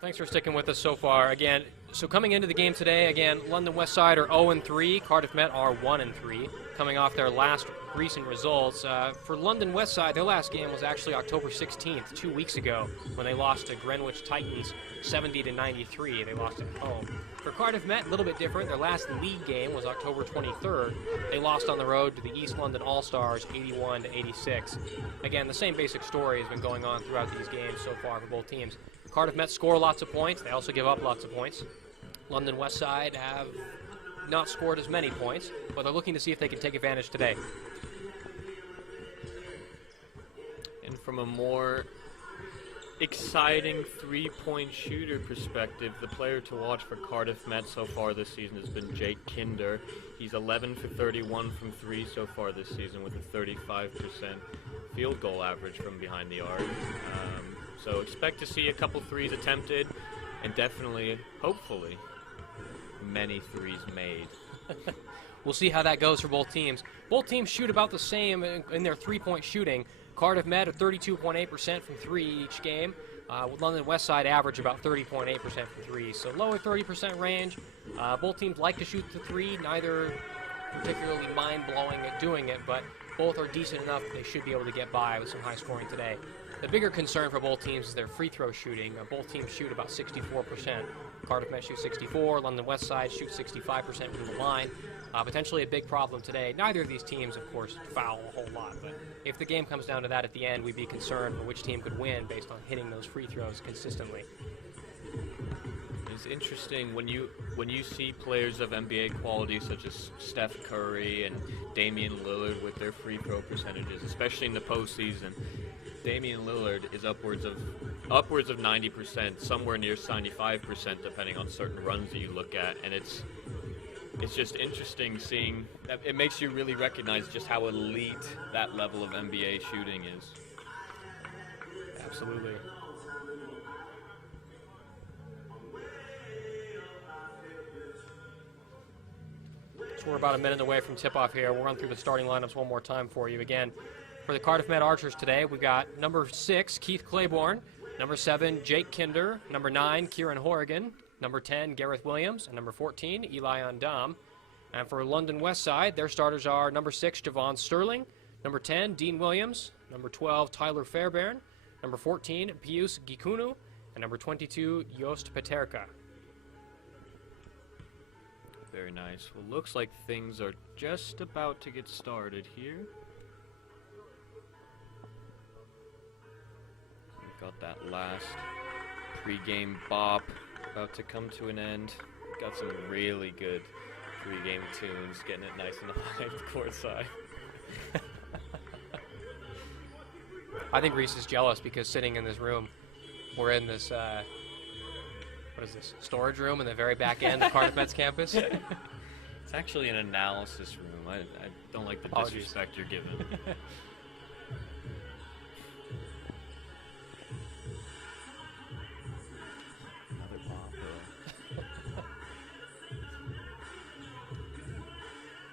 Thanks for sticking with us so far. Again, so coming into the game today, again, London Westside are 0-3, Cardiff Met are 1-3, coming off their last recent results. For London Westside, their last game was actually October 16th, 2 weeks ago, when they lost to Greenwich Titans 70-93. They lost at home. For Cardiff Met, a little bit different. Their last league game was October 23rd. They lost on the road to the East London All-Stars 81-86. Again, the same basic story has been going on throughout these games so far for both teams. Cardiff Met score lots of points. They also give up lots of points. London Westside have not scored as many points, but they're looking to see if they can take advantage today. And from a more exciting three-point shooter perspective, the player to watch for Cardiff Met so far this season has been Jake Kinder. He's 11 for 31 from three so far this season with a 35% field goal average from behind the arc. So expect to see a couple threes attempted, and definitely, hopefully, many threes made. We'll see how that goes for both teams. Both teams shoot about the same in their three-point shooting. Cardiff Met at 32.8% from three each game, with London Westside average about 30.8% from three, so lower 30% range. Both teams like to shoot the three, neither particularly mind-blowing at doing it, but both are decent enough that they should be able to get by with some high scoring today. The bigger concern for both teams is their free throw shooting. Both teams shoot about 64%. Cardiff Met shoots 64, London Westside shoots 65% from the line. Potentially a big problem today. Neither of these teams, of course, foul a whole lot, but if the game comes down to that at the end, we'd be concerned for which team could win based on hitting those free throws consistently. It's interesting when you see players of NBA quality such as Steph Curry and Damian Lillard with their free throw percentages, especially in the postseason. Damian Lillard is upwards of 90%, somewhere near 95%, depending on certain runs that you look at, and it's just interesting seeing that. It makes you really recognize just how elite that level of NBA shooting is. Absolutely. So we're about a minute away from tip-off here. We'll run through the starting lineups one more time for you. Again, for the Cardiff Met Archers today, we've got number 6, Keith Claiborne, number 7, Jake Kinder, number 9, Kieran Horrigan, number 10, Gareth Williams, and number 14, Eli Andam. And for London Westside, their starters are number 6, Javon Sterling, number 10, Dean Williams, number 12, Tyler Fairbairn, number 14, Pius Gikunu, and number 22, Joost Paterka. Very nice. Well, looks like things are just about to get started here. We've got that last pre-game bop about to come to an end. Got some really good pre-game tunes, getting it nice and alive courtside. I think Reese is jealous because sitting in this room, we're in this, what is this, storage room in the very back end of Cardiff Met's campus? It's actually an analysis room. I don't like the disrespect you're giving. Another pop.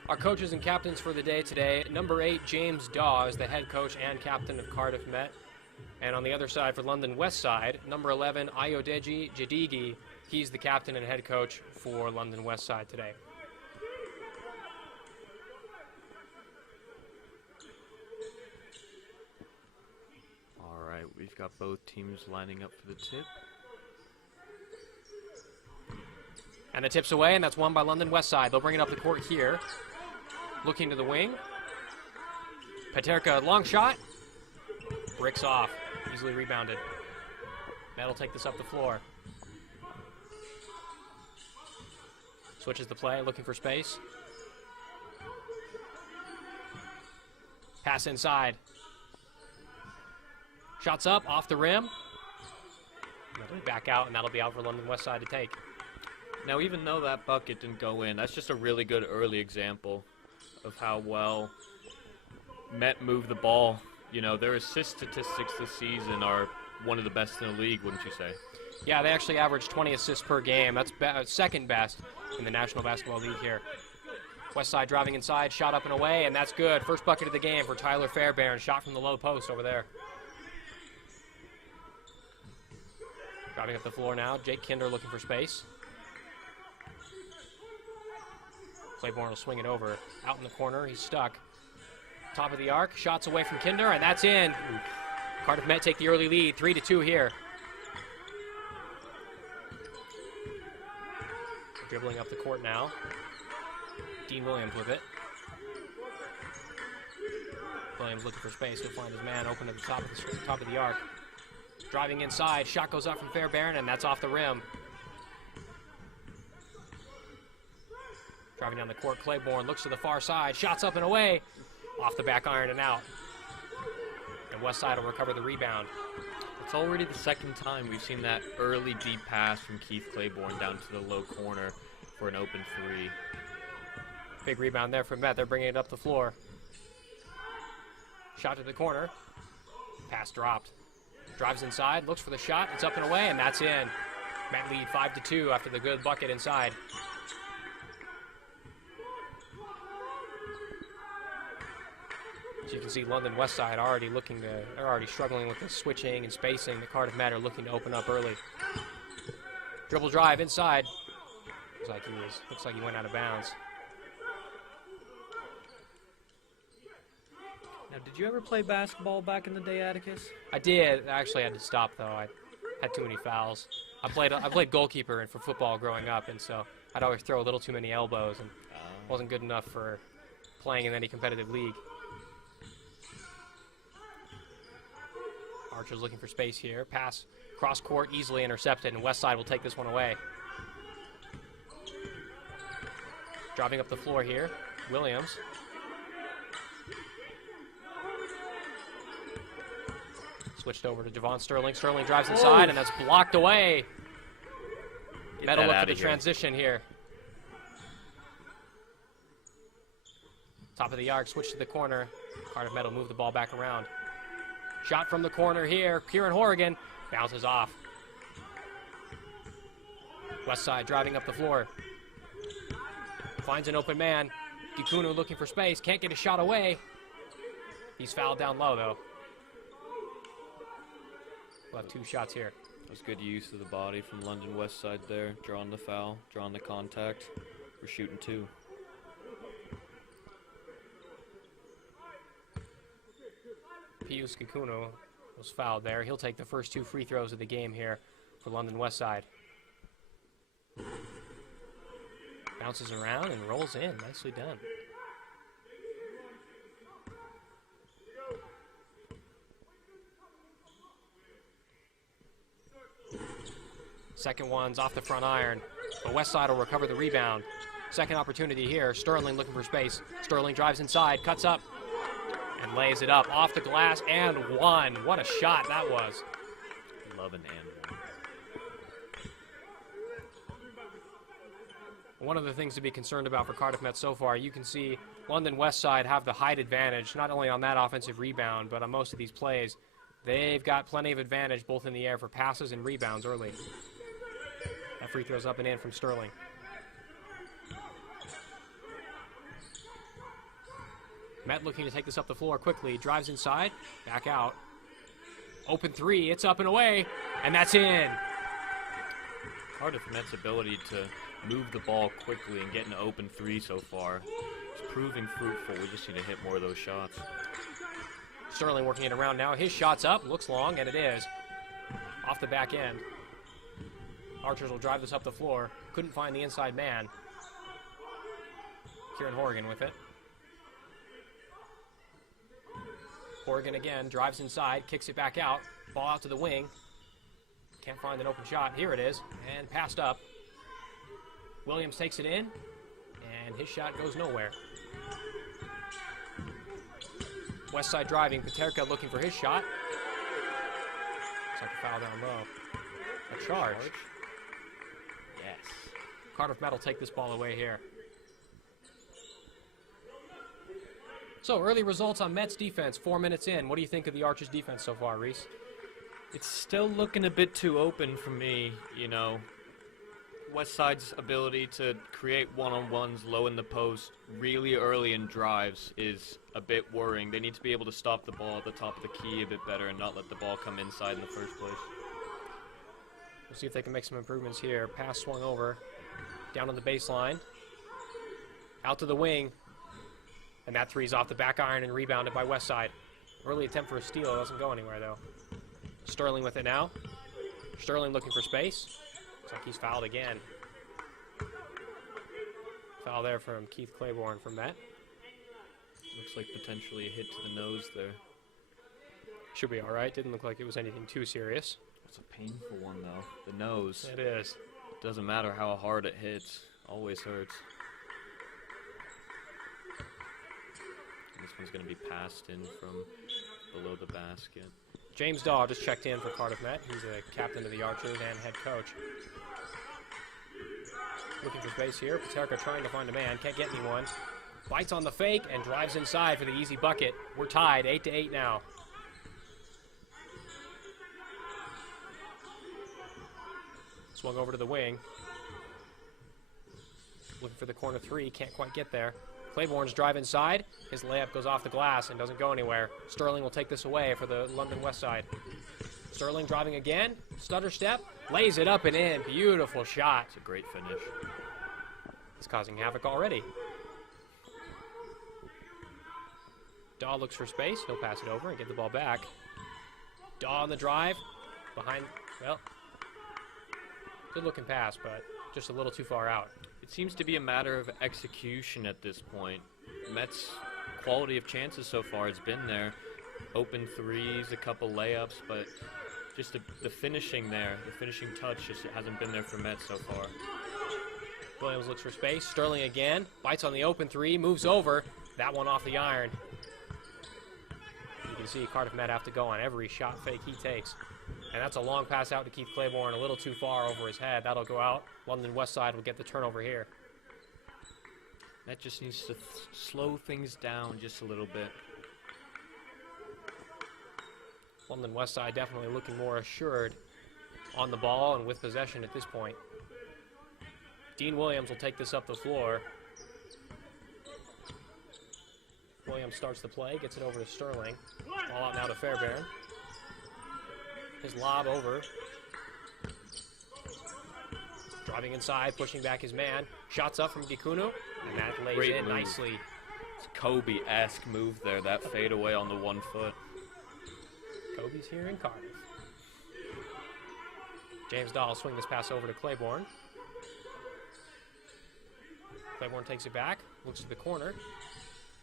Our coaches and captains for the day today, number 8, James Daw is the head coach and captain of Cardiff Met. And on the other side for London Westside, number 11, Ayodeji Jadigi, he's the captain and head coach for London Westside today. All right, we've got both teams lining up for the tip. And the tip's away, and that's won by London Westside. They'll bring it up the court here. Looking to the wing. Paterka, long shot. Bricks off. Easily rebounded. That'll take this up the floor. Switches the play, looking for space. Pass inside. Shots up, off the rim. That'll be back out, and that'll be out for London Westside to take. Now, even though that bucket didn't go in, that's just a really good early example of how well Met moved the ball. You know, their assist statistics this season are one of the best in the league, wouldn't you say? Yeah, they actually average 20 assists per game. That's second best in the National Basketball League here. Westside driving inside, shot up and away, and that's good. First bucket of the game for Tyler Fairbairn, shot from the low post over there. Driving up the floor now. Jake Kinder looking for space. Claiborne will swing it over. Out in the corner. He's stuck. Top of the arc. Shots away from Kinder, and that's in. Oof. Cardiff Met take the early lead. 3-2 here. Dribbling up the court now. Dean Williams with it. Williams looking for space. He'll find his man open at the top of the arc. Driving inside. Shot goes up from Fairbairn, and that's off the rim. Driving down the court, Claiborne looks to the far side. Shots up and away. Off the back iron and out. And Westside will recover the rebound. It's already the second time we've seen that early deep pass from Keith Claiborne down to the low corner for an open three. Big rebound there from Met. They're bringing it up the floor. Shot to the corner. Pass dropped. Drives inside, looks for the shot. It's up and away, and that's in. Met lead 5-2 after the good bucket inside. As you can see, London Westside they're already struggling with the switching and spacing. The Cardiff Met are looking to open up early. Dribble drive inside. Looks like he went out of bounds. Now, did you ever play basketball back in the day, Atticus? I did. I actually had to stop though. I had too many fouls. I played goalkeeper for football growing up, and so I'd always throw a little too many elbows, and wasn't good enough for playing in any competitive league. Archer's looking for space here. Pass cross court, easily intercepted, and Westside will take this one away. Driving up the floor here, Williams. Switched over to Javon Sterling. Sterling drives inside, and that's blocked away. Metal look for the transition here. Top of the arc, switch to the corner. Cardiff Metal move the ball back around. Shot from the corner here. Kieran Horrigan bounces off. Westside driving up the floor. Finds an open man. Gikunu looking for space. Can't get a shot away. He's fouled down low, though. We'll have two shots here. That was good use of the body from London Westside there. Drawing the foul, drawing the contact. We're shooting two. Pius Gikunu was fouled there. He'll take the first two free throws of the game here for London Westside. Bounces around and rolls in. Nicely done. Second one's off the front iron, but Westside will recover the rebound. Second opportunity here. Sterling looking for space. Sterling drives inside, cuts up, and lays it up off the glass and one. What a shot that was. Love an and one. One of the things to be concerned about for Cardiff Met so far, you can see London Westside have the height advantage, not only on that offensive rebound, but on most of these plays. They've got plenty of advantage both in the air for passes and rebounds early. That free throw's up and in from Sterling. Met looking to take this up the floor quickly. Drives inside, back out. Open three, it's up and away, and that's in. Cardiff Met's ability to move the ball quickly and get an open three so far is proving fruitful. We just need to hit more of those shots. Sterling working it around now. His shot's up, looks long, and it is. Off the back end. Archers will drive this up the floor. Couldn't find the inside man. Kieran Horrigan with it. Horrigan again, drives inside, kicks it back out. Ball out to the wing. Can't find an open shot. Here it is, and passed up. Williams takes it in, and his shot goes nowhere. Westside driving, Paterka looking for his shot. Looks like a foul down low. A charge. Yes. Cardiff Met will take this ball away here. So, early results on Met's defense, 4 minutes in. What do you think of the Archers' defense so far, Reese? It's still looking a bit too open for me, you know. Westside's ability to create one-on-ones low in the post really early in drives is a bit worrying. They need to be able to stop the bball at the top of the key a bit better and not let the ball come inside in the first place. See if they can make some improvements here. Pass swung over. Down on the baseline. Out to the wing. And that three's off the back iron and rebounded by Westside. Early attempt for a steal. It doesn't go anywhere, though. Sterling with it now. Sterling looking for space. Looks like he's fouled again. Foul there from Keith Claiborne from Met. Looks like potentially a hit to the nose there. Should be all right. Didn't look like it was anything too serious. It's a painful one, though. The nose. It is. Doesn't matter how hard it hits. Always hurts. This one's going to be passed in from below the basket. James Daw just checked in for Cardiff Met. He's a captain of the Archers and head coach. Looking for space here. Paterka trying to find a man. Can't get anyone. Bites on the fake and drives inside for the easy bucket. We're tied 8-8 now. Swung over to the wing. Looking for the corner three. Can't quite get there. Claiborne's drive inside. His layup goes off the glass and doesn't go anywhere. Sterling will take this away for the London Westside. Sterling driving again. Stutter step. Lays it up and in. Beautiful shot. It's a great finish. He's causing havoc already. Daw looks for space. He'll pass it over and get the ball back. Daw on the drive. Behind, well, good looking pass, but just a little too far out. It seems to be a matter of execution at this point. Mets' quality of chances so far has been there. Open threes, a couple layups, but just the finishing there, the finishing touch just hasn't been there for Mets so far. Williams looks for space. Sterling again. Bites on the open three. Moves over. That one off the iron. You can see Cardiff Met have to go on every shot fake he takes. And that's a long pass out to Keith Claiborne, a little too far over his head. That'll go out. London Westside will get the turnover here. That just needs to slow things down just a little bit. London Westside definitely looking more assured on the ball and with possession at this point. Dean Williams will take this up the floor. Williams starts the play, gets it over to Sterling. Ball out now to Fairbairn. His lob over. Driving inside, pushing back his man. Shots up from Gikunu, and that lays Great in move. nicely. It's Kobe-esque move there, that fadeaway on the 1 foot. Kobe's here in Cardiff. James Dahl will swing this pass over to Claiborne. Claiborne takes it back, looks to the corner.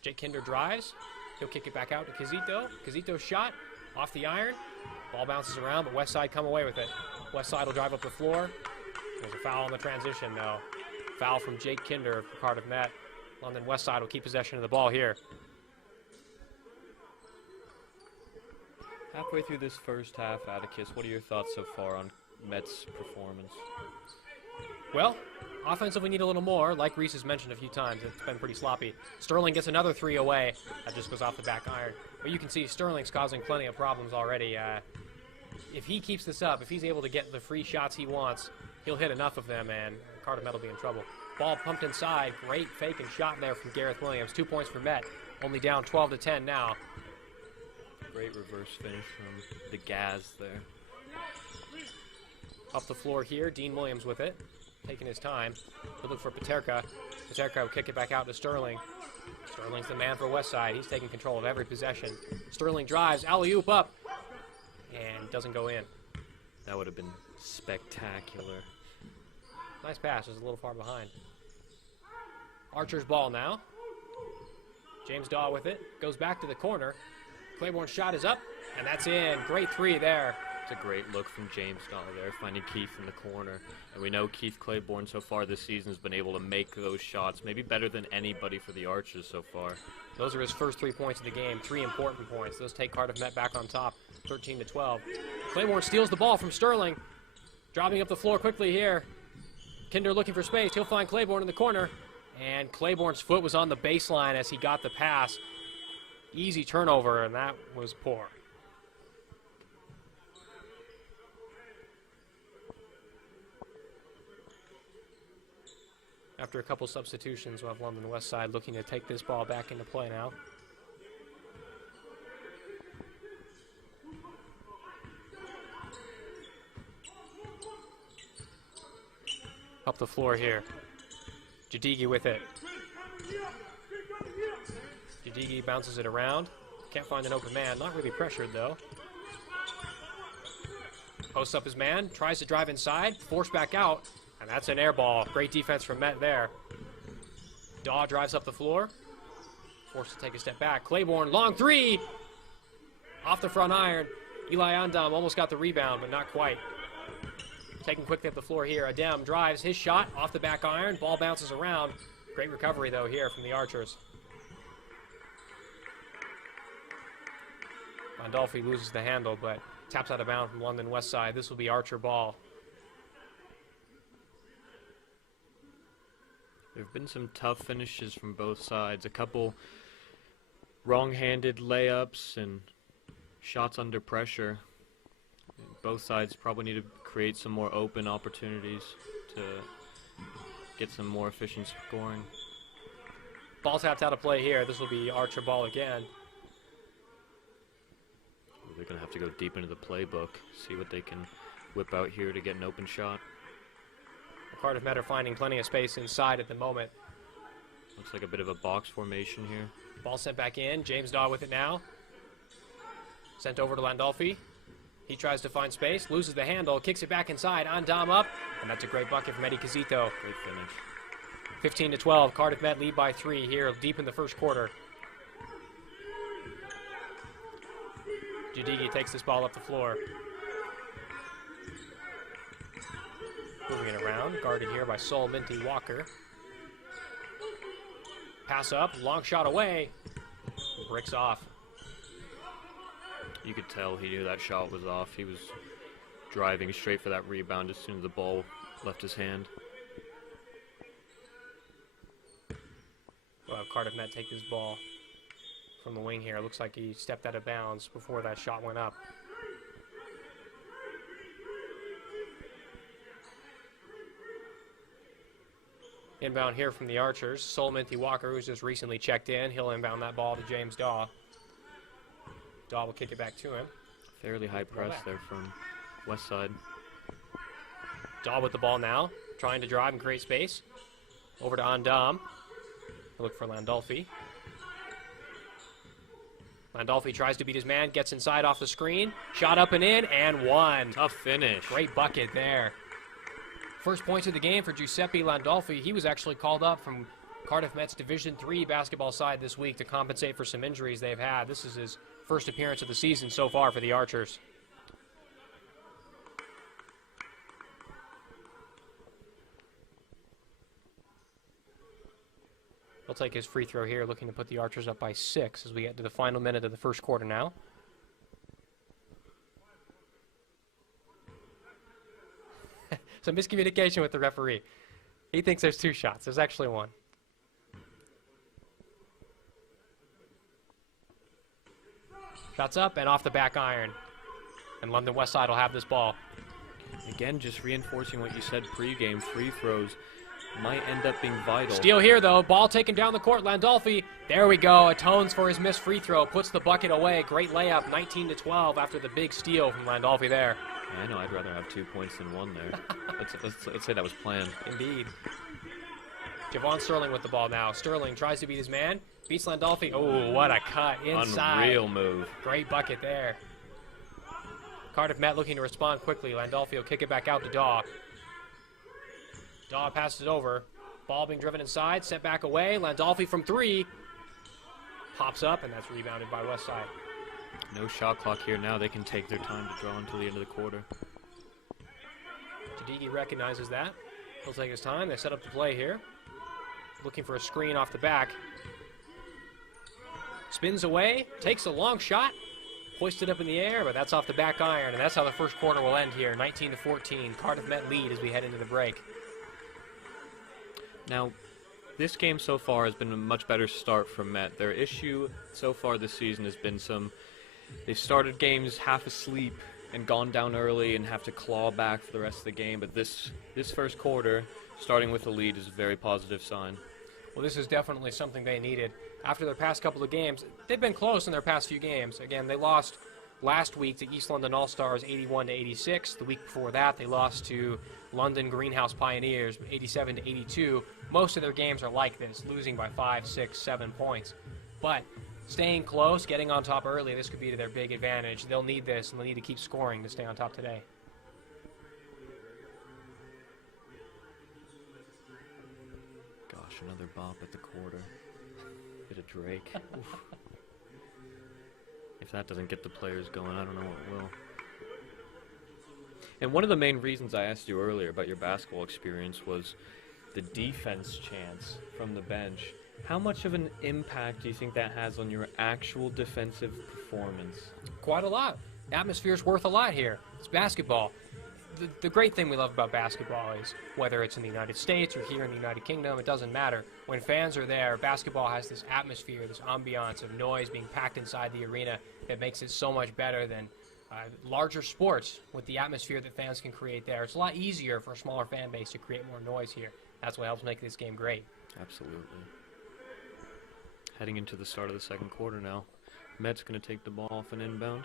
Jake Kinder drives. He'll kick it back out to Kazito. Kazito's shot off the iron. Ball bounces around, but Westside come away with it. Westside will drive up the floor. There's a foul on the transition, though. Foul from Jake Kinder for Cardiff Met. London Westside will keep possession of the ball here. Halfway through this first half, Atticus, what are your thoughts so far on Mets' performance? Well, offensively need a little more. Like Reese has mentioned a few times, it's been pretty sloppy. Sterling gets another three away. That just goes off the back iron. But you can see Sterling's causing plenty of problems already. If he keeps this up, if he's able to get the free shots he wants, he'll hit enough of them, and Cardiff Met will be in trouble. Ball pumped inside. Great fake and shot there from Gareth Williams. 2 points for Met. Only down 12-10 now. Great reverse finish from the Gaz there. Up the floor here, Dean Williams with it. Taking his time. He'll look for Paterka. Paterka will kick it back out to Sterling. Sterling's the man for Westside. He's taking control of every possession. Sterling drives, alley-oop up, and doesn't go in. That would have been spectacular. Nice pass, just a little far behind. Archer's ball now. James Daw with it. Goes back to the corner. Claiborne's shot is up, and that's in. Great three there. It's a great look from James Daw there, finding Keith in the corner. And we know Keith Claiborne so far this season has been able to make those shots, maybe better than anybody for the Archers so far. Those are his first 3 points of the game. 3 important points. Those take Cardiff Met back on top, 13-12. Claiborne steals the ball from Sterling. Dropping up the floor quickly here. Kinder looking for space. He'll find Claiborne in the corner. And Claiborne's foot was on the baseline as he got the pass. Easy turnover, and that was poor. After a couple substitutions, we'll have London Westside looking to take this ball back into play now. Up the floor here. Jadigi with it. Jadigi bounces it around. Can't find an open man. Not really pressured, though. Posts up his man. Tries to drive inside. Forced back out. And that's an air ball. Great defense from Met there. Daw drives up the floor. Forced to take a step back. Claiborne, long three! Off the front iron. Eli Andam almost got the rebound, but not quite. Taken quickly up the floor here. Adem drives his shot off the back iron. Ball bounces around. Great recovery, though, here from the Archers. Landolfi loses the handle, but taps out of bounds from London Westside. This will be Archer ball. There have been some tough finishes from both sides. A couple wrong-handed layups and shots under pressure. Both sides probably need to create some more open opportunities to get some more efficient scoring. Ball tapped out of play here. This will be Archer ball again. They're going to have to go deep into the playbook, see what they can whip out here to get an open shot. Cardiff Met are finding plenty of space inside at the moment. Looks like a bit of a box formation here. Ball sent back in. James Daw with it now. Sent over to Landolfi. He tries to find space, loses the handle, kicks it back inside, Andam up, and that's a great bucket from Eddie Casito. Great finish. 15-12, Cardiff Met lead by 3 here deep in the first quarter. Jadigi takes this ball up the floor. Moving it around, guarded here by Sol Minty Walker. Pass up, long shot away, bricks off. You could tell he knew that shot was off. He was driving straight for that rebound as soon as the ball left his hand. We'll have Cardiff Met take this ball from the wing here. Looks like he stepped out of bounds before that shot went up. Inbound here from the Archers. Sol Minty Walker, who's just recently checked in. He'll inbound that ball to James Daw. Daw will kick it back to him. Fairly high press there from Westside. Daw with the ball now, trying to drive and create space. Over to Andam. Look for Landolfi. Landolfi tries to beat his man, gets inside off the screen. Shot up and in, and one. Tough finish. Great bucket there. First points of the game for Giuseppe Landolfi. He was actually called up from Cardiff Met's Division III basketball side this week to compensate for some injuries they've had. This is his first appearance of the season so far for the Archers. He'll take his free throw here, looking to put the Archers up by 6 as we get to the final minute of the first quarter now. Some miscommunication with the referee. He thinks there's 2 shots. There's actually 1. Shots up and off the back iron. And London Westside will have this ball. Again, just reinforcing what you said pregame. Free throws might end up being vital. Steal here, though. Ball taken down the court. Landolfi, there we go. Atones for his missed free throw. Puts the bucket away. Great layup, 19-12 after the big steal from Landolfi there. Yeah, I know. I'd rather have 2 points than 1 there. let's say that was planned. Indeed. Javon Sterling with the ball now. Sterling tries to beat his man. Beats Landolfi. Oh, what a cut inside. Unreal move. Great bucket there. Cardiff Met looking to respond quickly. Landolfi will kick it back out to Daw. Daw passes it over. Ball being driven inside. Sent back away. Landolfi from 3. Pops up, and that's rebounded by Westside. No shot clock here now. They can take their time to draw until the end of the quarter. Jadigi recognizes that. He'll take his time. They set up the play here. Looking for a screen off the back. Spins away. Takes a long shot. Hoisted up in the air, but that's off the back iron. And that's how the first quarter will end here. 19-14. Cardiff Met lead as we head into the break. Now, this game so far has been a much better start from Met. Their issue so far this season has been they've started games half asleep and gone down early and have to claw back for the rest of the game. But this first quarter, starting with a lead, is a very positive sign. Well, this is definitely something they needed. After their past couple of games, they've been close in their past few games. Again, they lost last week to East London All-Stars 81-86. The week before that, they lost to London Greenhouse Pioneers 87-82. Most of their games are like this, losing by 5, 6, 7 points. But staying close, getting on top early, this could be to their big advantage. They'll need this, and they'll need to keep scoring to stay on top today. Gosh, another bop at the quarter. Bit of Drake. Oof. If that doesn't get the players going, I don't know what will. And one of the main reasons I asked you earlier about your basketball experience was the defense chants from the bench. How much of an impact do you think that has on your actual defensive performance? Quite a lot. Atmosphere's worth a lot here. It's basketball. The great thing we love about basketball is whether it's in the United States or here in the United Kingdom, it doesn't matter. When fans are there, basketball has this atmosphere, this ambiance of noise being packed inside the arena that makes it so much better than larger sports with the atmosphere that fans can create there. It's a lot easier for a smaller fan base to create more noise here. That's what helps make this game great. Absolutely. Heading into the start of the second quarter now. Met's going to take the ball off an inbound.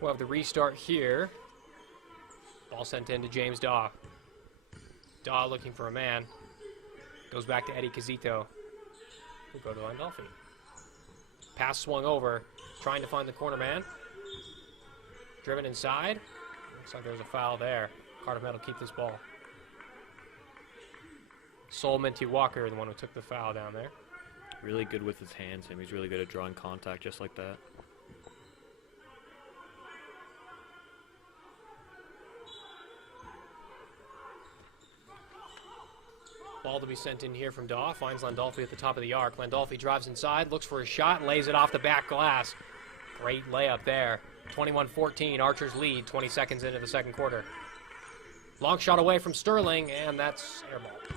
We'll have the restart here. Ball sent in to James Daw. Daw looking for a man. Goes back to Eddie Casito. We'll go to Landolfi. Pass swung over. Trying to find the corner man. Driven inside. Looks like there's a foul there. Cardiff Met will keep this ball. Sol Minty Walker, the one who took the foul down there. Really good with his hands. He's really good at drawing contact just like that. Ball to be sent in here from Daw. Finds Landolfi at the top of the arc. Landolfi drives inside, looks for a shot, and lays it off the back glass. Great layup there. 21-14, Archers lead 20 seconds into the second quarter. Long shot away from Sterling, and that's air ball.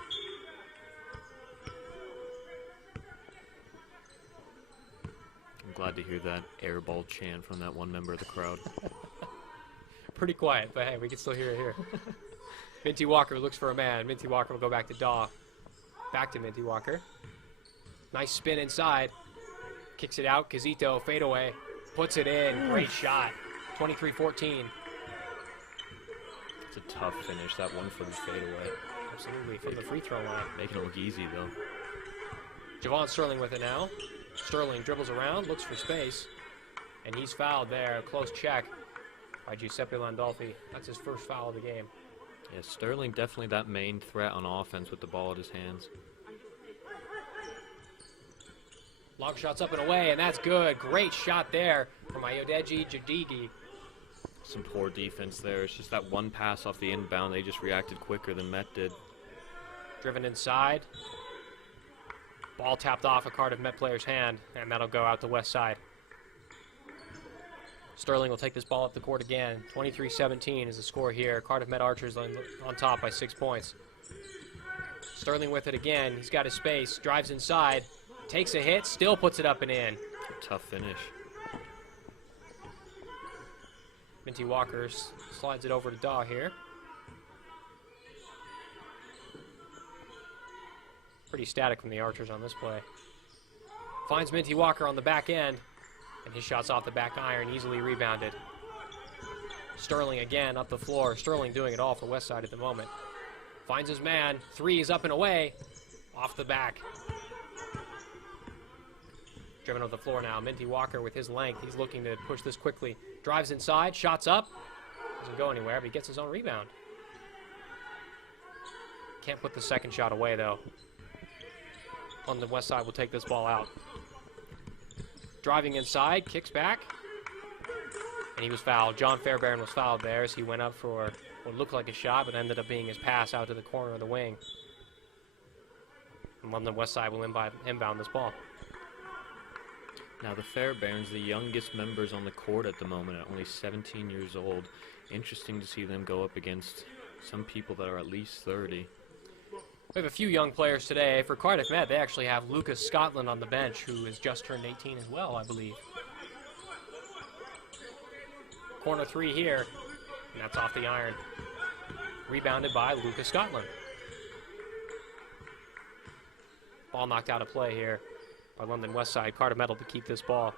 I'm glad to hear that air ball chant from that one member of the crowd. Pretty quiet, but hey, we can still hear it here. Minty Walker looks for a man. Minty Walker will go back to Daw. Back to Minty Walker. Nice spin inside. Kicks it out. Casito, fadeaway. Puts it in. Great shot. 23-14. It's a tough finish, that one for the fadeaway. Absolutely, from the free throw line. Making it look easy, though. Javon Sterling with it now. Sterling dribbles around, looks for space. And he's fouled there. Close check by Giuseppe Landolfi. That's his first foul of the game. Yeah, Sterling definitely that main threat on offense with the ball at his hands. Long shots up and away, and that's good. Great shot there from Ayodeji Jadigi. Some poor defense there. It's just that one pass off the inbound. They just reacted quicker than Met did. Driven inside. Ball tapped off a Cardiff Met player's hand, and that'll go out to Westside. Sterling will take this ball up the court again. 23-17 is the score here. Cardiff Met Archers on top by 6 points. Sterling with it again. He's got his space. Drives inside. Takes a hit. Still puts it up and in. Tough finish. Minty Walker slides it over to Daw here. Pretty static from the Archers on this play. Finds Minty Walker on the back end. And his shot's off the back iron, easily rebounded. Sterling again up the floor. Sterling doing it all for Westside at the moment. Finds his man. Three is up and away. Off the back. Driven up the floor now. Minty Walker with his length. He's looking to push this quickly. Drives inside. Shots up. Doesn't go anywhere, but he gets his own rebound. Can't put the second shot away, though. On the Westside will take this ball out. Driving inside, kicks back, and he was fouled. John Fairbairn was fouled there as he went up for what looked like a shot, but ended up being his pass out to the corner of the wing. And London Westside will inbound this ball. Now the Fairbairns, the youngest members on the court at the moment, at only 17 years old. Interesting to see them go up against some people that are at least 30. We have a few young players today. For Cardiff Met, they actually have Lucas Scotland on the bench, who has just turned 18 as well, I believe. Corner three here, and that's off the iron. Rebounded by Lucas Scotland. Ball knocked out of play here by London Westside. Cardiff Met to keep this ball.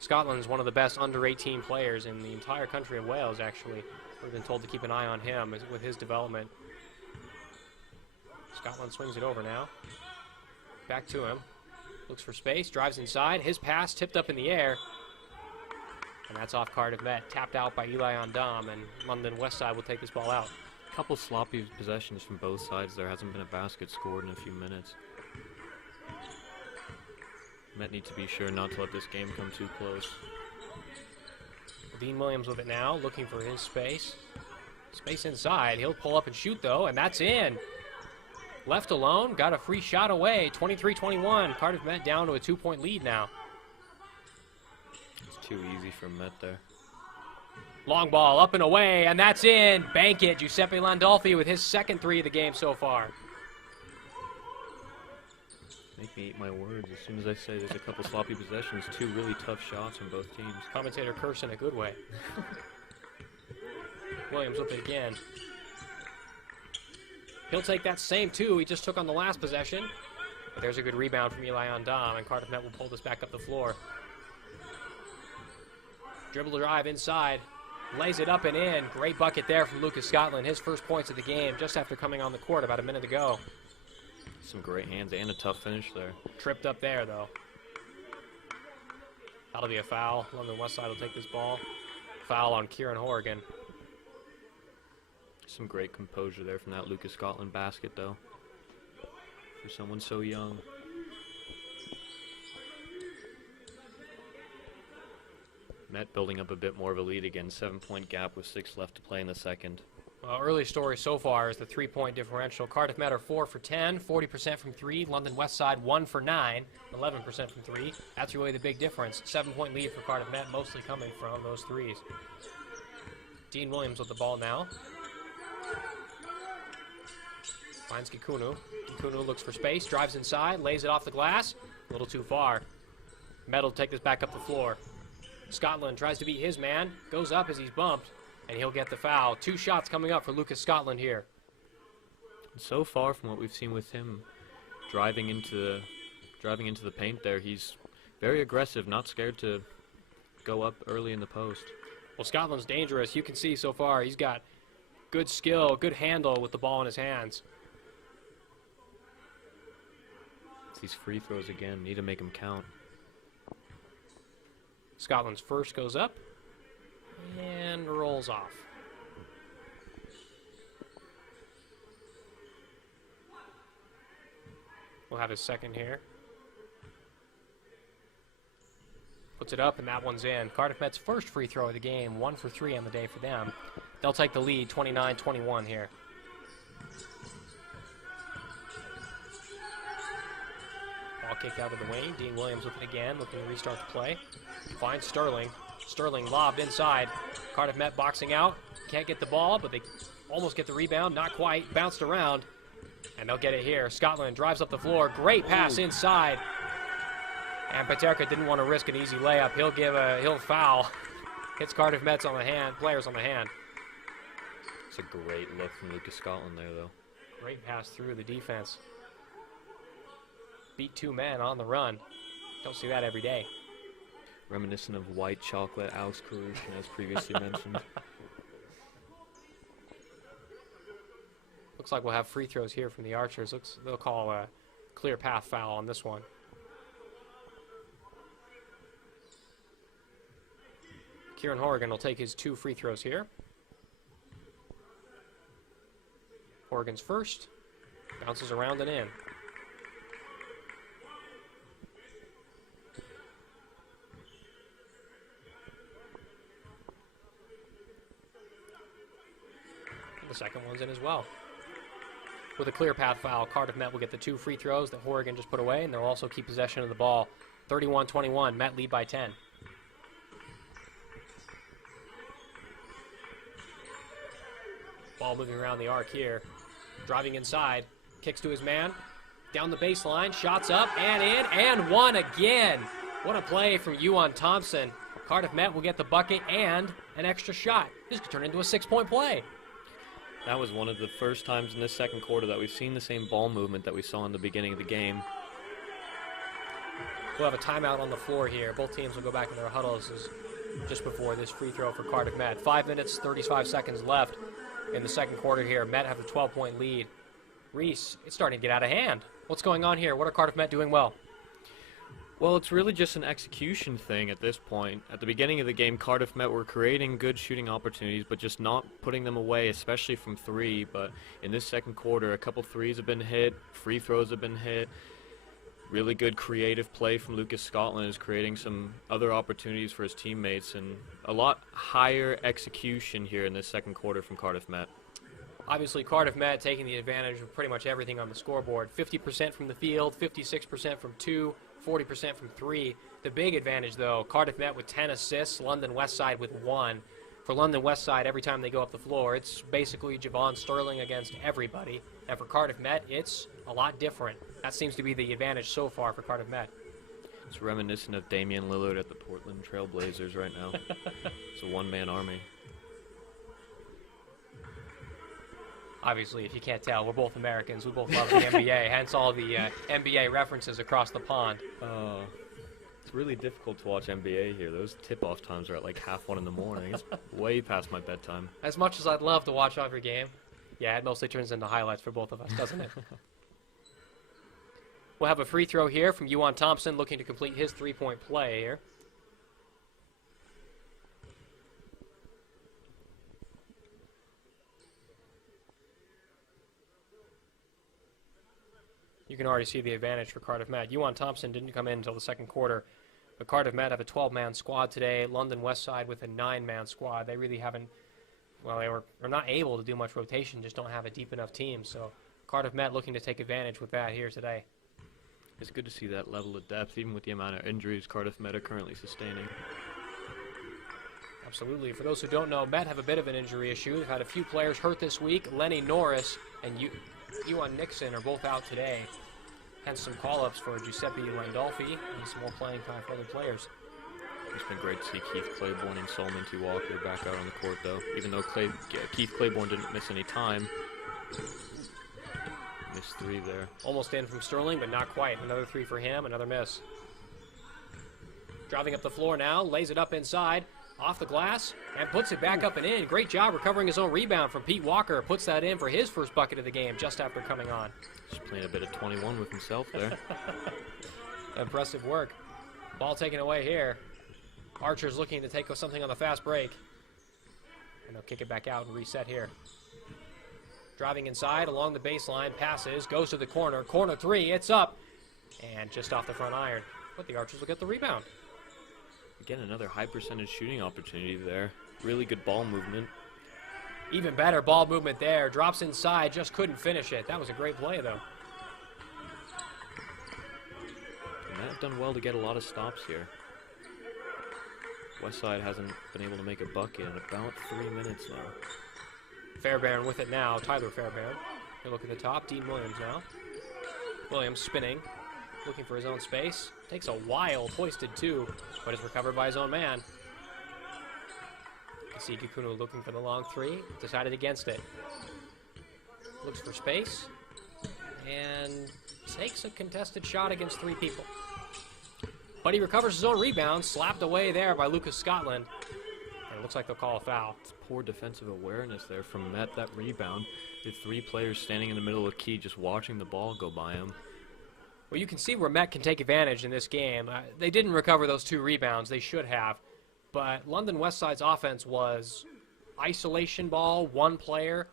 Scotland's one of the best under-18 players in the entire country of Wales, actually. We've been told to keep an eye on him with his development. Scotland swings it over now. Back to him. Looks for space, drives inside. His pass tipped up in the air. And that's off Cardiff Met. Tapped out by Eli Ondam, and London Westside will take this ball out. A couple sloppy possessions from both sides. There hasn't been a basket scored in a few minutes. Met need to be sure not to let this game come too close. Dean Williams with it now, looking for his space. Space inside. He'll pull up and shoot, though, and that's in. Left alone, got a free shot away. 23-21. Cardiff Met down to a 2-point lead now. It's too easy for Met there. Long ball up and away, and that's in. Bank it. Giuseppe Landolfi with his second three of the game so far. Make me eat my words. As soon as I say there's a couple sloppy possessions, two really tough shots from both teams. Commentator curse in a good way. Williams with it again. He'll take that same two he just took on the last possession. But there's a good rebound from Eli Ondam, and Cardiff Met will pull this back up the floor. Dribble drive inside. Lays it up and in. Great bucket there from Lucas Scotland. His first points of the game just after coming on the court about a minute ago. Some great hands and a tough finish there. Tripped up there, though. That'll be a foul. London Westside will take this ball. Foul on Kieran Horrigan. Some great composure there from that Lucas Scotland basket, though. For someone so young. Met building up a bit more of a lead again. 7-point gap with 6 left to play in the second. Early story so far is the 3-point differential. Cardiff Met are 4 for 10, 40% from 3. London Westside 1 for 9, 11% from 3. That's really the big difference. 7-point lead for Cardiff Met, mostly coming from those threes. Dean Williams with the ball now. Finds Kikunu. Kikunu looks for space, drives inside, lays it off the glass. A little too far. Met will take this back up the floor. Scotland tries to beat his man, goes up as he's bumped, and he'll get the foul. 2 shots coming up for Lucas Scotland here. So far from what we've seen with him driving into the paint there, he's very aggressive, not scared to go up early in the post. Well, Scotland's dangerous. You can see so far he's got good skill, good handle with the ball in his hands. It's these free throws again. Need to make them count. Scotland's first goes up and rolls off. We'll have his second here. Puts it up, and that one's in. Cardiff Met's first free throw of the game, 1 for 3 on the day for them. They'll take the lead, 29-21 here. Ball kicked out of the wing. Dean Williams with it again, looking to restart the play. Finds Sterling. Sterling lobbed inside. Cardiff Met boxing out. Can't get the ball, but they almost get the rebound. Not quite. Bounced around. And they'll get it here. Scotland drives up the floor. Great pass inside. And Paterka didn't want to risk an easy layup. He'll foul. Hits Cardiff Met's on the hand. Players on the hand. It's a great look from Lucas Scotland there, though. Great pass through the defense. Beat 2 men on the run. Don't see that every day. Reminiscent of white chocolate Alex Karush, as previously mentioned. Looks like we'll have free throws here from the Archers. They'll call a clear path foul on this one. Kieran Horrigan will take his 2 free throws here. Horrigan's first. Bounces around and in. The second one's in as well. With a clear path foul, Cardiff Met will get the 2 free throws that Horrigan just put away, and they'll also keep possession of the ball. 31-21, Met lead by 10. Ball moving around the arc here. Driving inside, kicks to his man. Down the baseline, shots up and in, and one again. What a play from Yuan Thompson. Cardiff Met will get the bucket and an extra shot. This could turn into a 6-point play. That was one of the first times in this second quarter that we've seen the same ball movement that we saw in the beginning of the game. We'll have a timeout on the floor here. Both teams will go back in their huddles just before this free throw for Cardiff Met. 5 minutes, 35 seconds left in the second quarter here. Met have a 12-point lead. Reese, it's starting to get out of hand. What's going on here? What are Cardiff Met doing well? Well, it's really just an execution thing at this point. At the beginning of the game, Cardiff Met were creating good shooting opportunities, but just not putting them away, especially from three. But in this second quarter, a couple threes have been hit, free throws have been hit. Really good creative play from Lucas Scotland is creating some other opportunities for his teammates, and a lot higher execution here in this second quarter from Cardiff Met. Obviously, Cardiff Met taking the advantage of pretty much everything on the scoreboard. 50% from the field, 56% from 2, 40% from 3. The big advantage, though, Cardiff Met with 10 assists, London Westside with 1. For London Westside, every time they go up the floor, it's basically Javon Sterling against everybody. And for Cardiff Met, it's a lot different. That seems to be the advantage so far for Cardiff Met. It's reminiscent of Damian Lillard at the Portland Trail Blazers right now. It's a one-man army. Obviously, if you can't tell, we're both Americans. We both love the NBA, hence all the NBA references across the pond. It's really difficult to watch NBA here. Those tip-off times are at like 1:30 in the morning. It's way past my bedtime. As much as I'd love to watch every game, yeah, it mostly turns into highlights for both of us, doesn't it? We'll have a free throw here from Yuan Thompson looking to complete his three-point play here. You can already see the advantage for Cardiff Met. Yuan Thompson didn't come in until the second quarter, but Cardiff Met have a 12-man squad today. London Westside with a 9-man squad. They really haven't, well, they're not able to do much rotation, just don't have a deep enough team. So Cardiff Met looking to take advantage with that here today. It's good to see that level of depth, even with the amount of injuries Cardiff Met are currently sustaining. Absolutely. For those who don't know, Met have a bit of an injury issue. They've had a few players hurt this week. Lenny Norris and Ewan Nixon are both out today. Hence some call-ups for Giuseppe Landolfi and some more playing time for other players. It's been great to see Keith Claiborne and Solomon T. Walker back out on the court, though. Even though Keith Claiborne didn't miss any time. Missed 3 there. Almost in from Sterling, but not quite. Another 3 for him, another miss. Driving up the floor now, lays it up inside, off the glass, and puts it back up and in. Great job recovering his own rebound from Pete Walker. Puts that in for his first bucket of the game just after coming on. Just playing a bit of 21 with himself there. Impressive work. Ball taken away here. Archer's looking to take something on the fast break. And they'll kick it back out and reset here. Driving inside along the baseline, passes, goes to the corner. Corner 3, it's up. And just off the front iron. But the Archers will get the rebound. Again, another high percentage shooting opportunity there. Really good ball movement. Even better ball movement there. Drops inside, just couldn't finish it. That was a great play, though. And they've done well to get a lot of stops here. Westside hasn't been able to make a bucket in about 3 minutes now. Fairbairn with it now, Tyler Fairbairn. He'll look at the top, Dean Williams now. Williams spinning, looking for his own space. Takes a wild hoisted 2, but is recovered by his own man. You can see Gikuno looking for the long 3, decided against it. Looks for space, and takes a contested shot against 3 people. But he recovers his own rebound, slapped away there by Lucas Scotland. And it looks like they'll call a foul. It's poor defensive awareness there from Met. That rebound, with 3 players standing in the middle of the key just watching the ball go by him. Well, you can see where Met can take advantage in this game. They didn't recover those 2 rebounds. They should have. But London Westside's offense was isolation ball, one player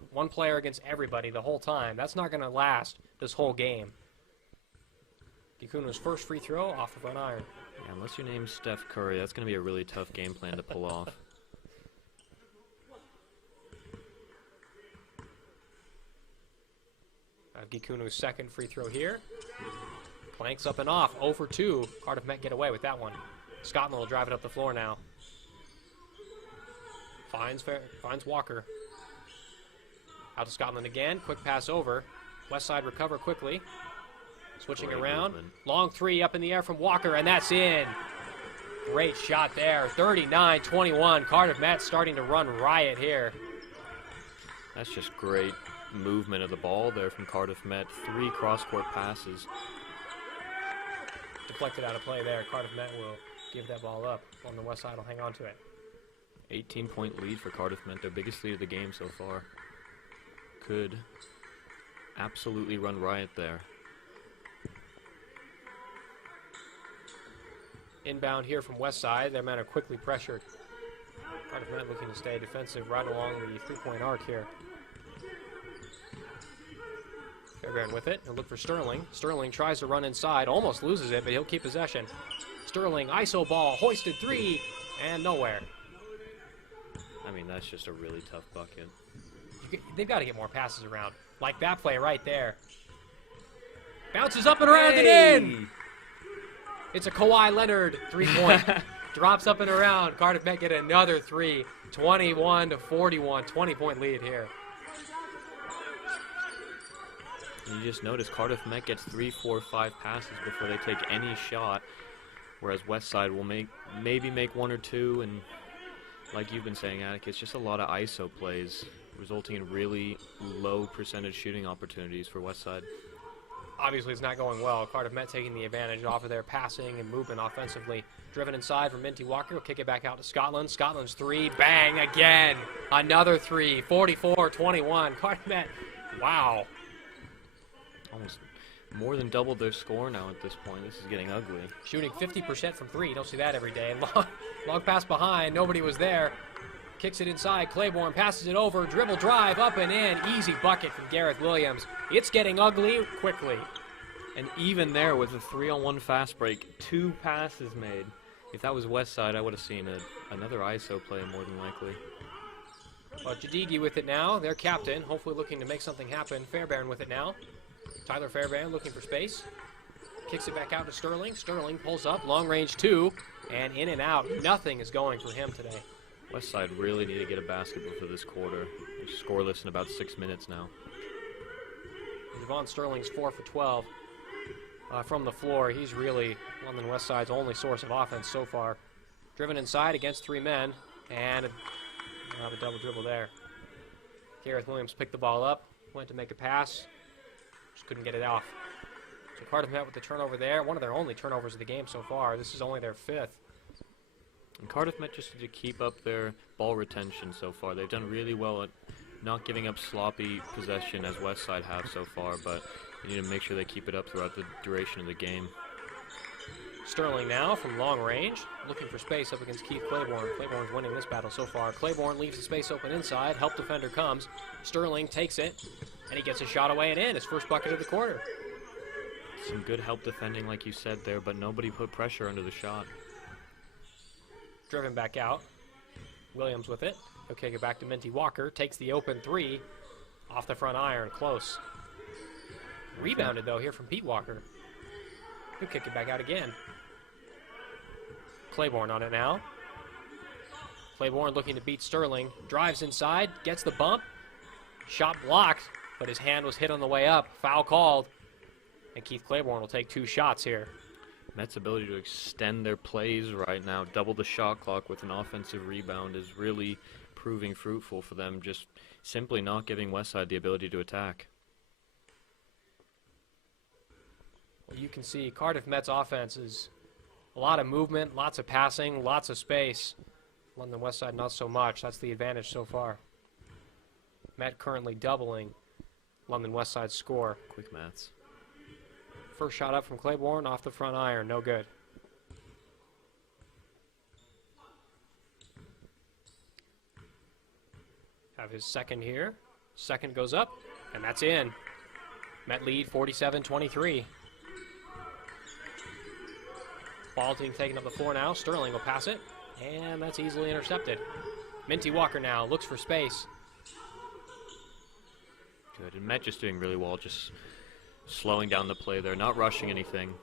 against everybody the whole time. That's not going to last this whole game. Gikuno's first free throw off the front iron. Yeah, unless your name's Steph Curry, that's going to be a really tough game plan to pull off. Gikuno's second free throw here. Planks up and off, 0 for 2. Cardiff Met get away with that one. Scotland will drive it up the floor now. Finds Walker. Out to Scotland again, quick pass over. Westside recover quickly. Switching Great around. movement. Long 3 up in the air from Walker, and that's in. Great shot there. 39-21. Cardiff Met starting to run riot here. That's just great movement of the ball there from Cardiff Met. 3 cross-court passes. deflected out of play there. Cardiff Met will give that ball up. On the west side will hang on to it. 18-point lead for Cardiff Met, their biggest lead of the game so far. Could absolutely run riot there. Inbound here from west side. Their men are quickly pressured. Cardiff Met looking to stay defensive right along the three-point arc here. Fairbairn with it. He'll look for Sterling. Sterling tries to run inside, almost loses it, but he'll keep possession. Sterling, ISO ball, hoisted three, and nowhere. I mean, that's just a really tough bucket. They've got to get more passes around. Like that play right there. Bounces up and around and in! It's a Kawhi Leonard three-point. Drops up and around. Cardiff Met get another three. 21-41. 20-point lead here. You just notice Cardiff Met gets 3, 4, 5 passes before they take any shot, whereas Westside will maybe make 1 or 2, and like you've been saying, Attic, it's just a lot of ISO plays, resulting in really low percentage shooting opportunities for Westside. Obviously, it's not going well. Cardiff Met taking the advantage off of their passing and movement offensively. Driven inside from Minty Walker. Will kick it back out to Scotland. Scotland's three. Bang again. Another three. 44-21. Cardiff Met. Wow. Almost more than doubled their score now at this point. This is getting ugly. Shooting 50% from three. Don't see that every day. Long pass behind. Nobody was there. Kicks it inside. Claiborne passes it over. Dribble drive up and in. Easy bucket from Gareth Williams. It's getting ugly quickly. And even there with a 3-on-1 fast break, 2 passes made. If that was Westside, I would have seen another ISO play more than likely. Well, Jadigi with it now. Their captain. Hopefully looking to make something happen. Fairbairn with it now. Tyler Fairbairn looking for space. Kicks it back out to Sterling. Sterling pulls up. Long range two. And in and out. Nothing is going for him today. Westside really need to get a basket for this quarter. They're scoreless in about 6 minutes now. Javon Sterling's 4 for 12 from the floor. He's really London Westside's only source of offense so far. Driven inside against 3 men, and we'll have a double dribble there. Gareth Williams picked the ball up, went to make a pass, just couldn't get it off. So Cardiff Met with the turnover there. One of their only turnovers of the game so far. This is only their 5th. And Cardiff Met just need to keep up their ball retention so far. They've done really well at not giving up sloppy possession as Westside have so far, but they need to make sure they keep it up throughout the duration of the game. Sterling now from long range, looking for space up against Keith Claiborne. Claiborne's winning this battle so far. Claiborne leaves the space open inside. Help defender comes. Sterling takes it, and he gets a shot away and in. His first bucket of the quarter. Some good help defending, like you said there, but nobody put pressure under the shot. Driven back out. Williams with it. He'll kick it back to Minty Walker. Takes the open three. Off the front iron. Close. Rebounded, though, here from Pete Walker. He'll kick it back out again. Claiborne on it now. Claiborne looking to beat Sterling. Drives inside. Gets the bump. Shot blocked, but his hand was hit on the way up. Foul called. And Keith Claiborne will take 2 shots here. Met's ability to extend their plays right now, double the shot clock with an offensive rebound, is really proving fruitful for them, just simply not giving Westside the ability to attack. Well, you can see Cardiff Met's offense is a lot of movement, lots of passing, lots of space. London Westside not so much. That's the advantage so far. Met currently doubling London Westside's score. Quick maths. First shot up from Claiborne off the front iron, no good. Have his second here. Second goes up, and that's in. Met lead 47-23. Ball being taken up the floor now. Sterling will pass it, and that's easily intercepted. Minty Walker now looks for space. Good, and Met just doing really well, just slowing down the play there, not rushing anything.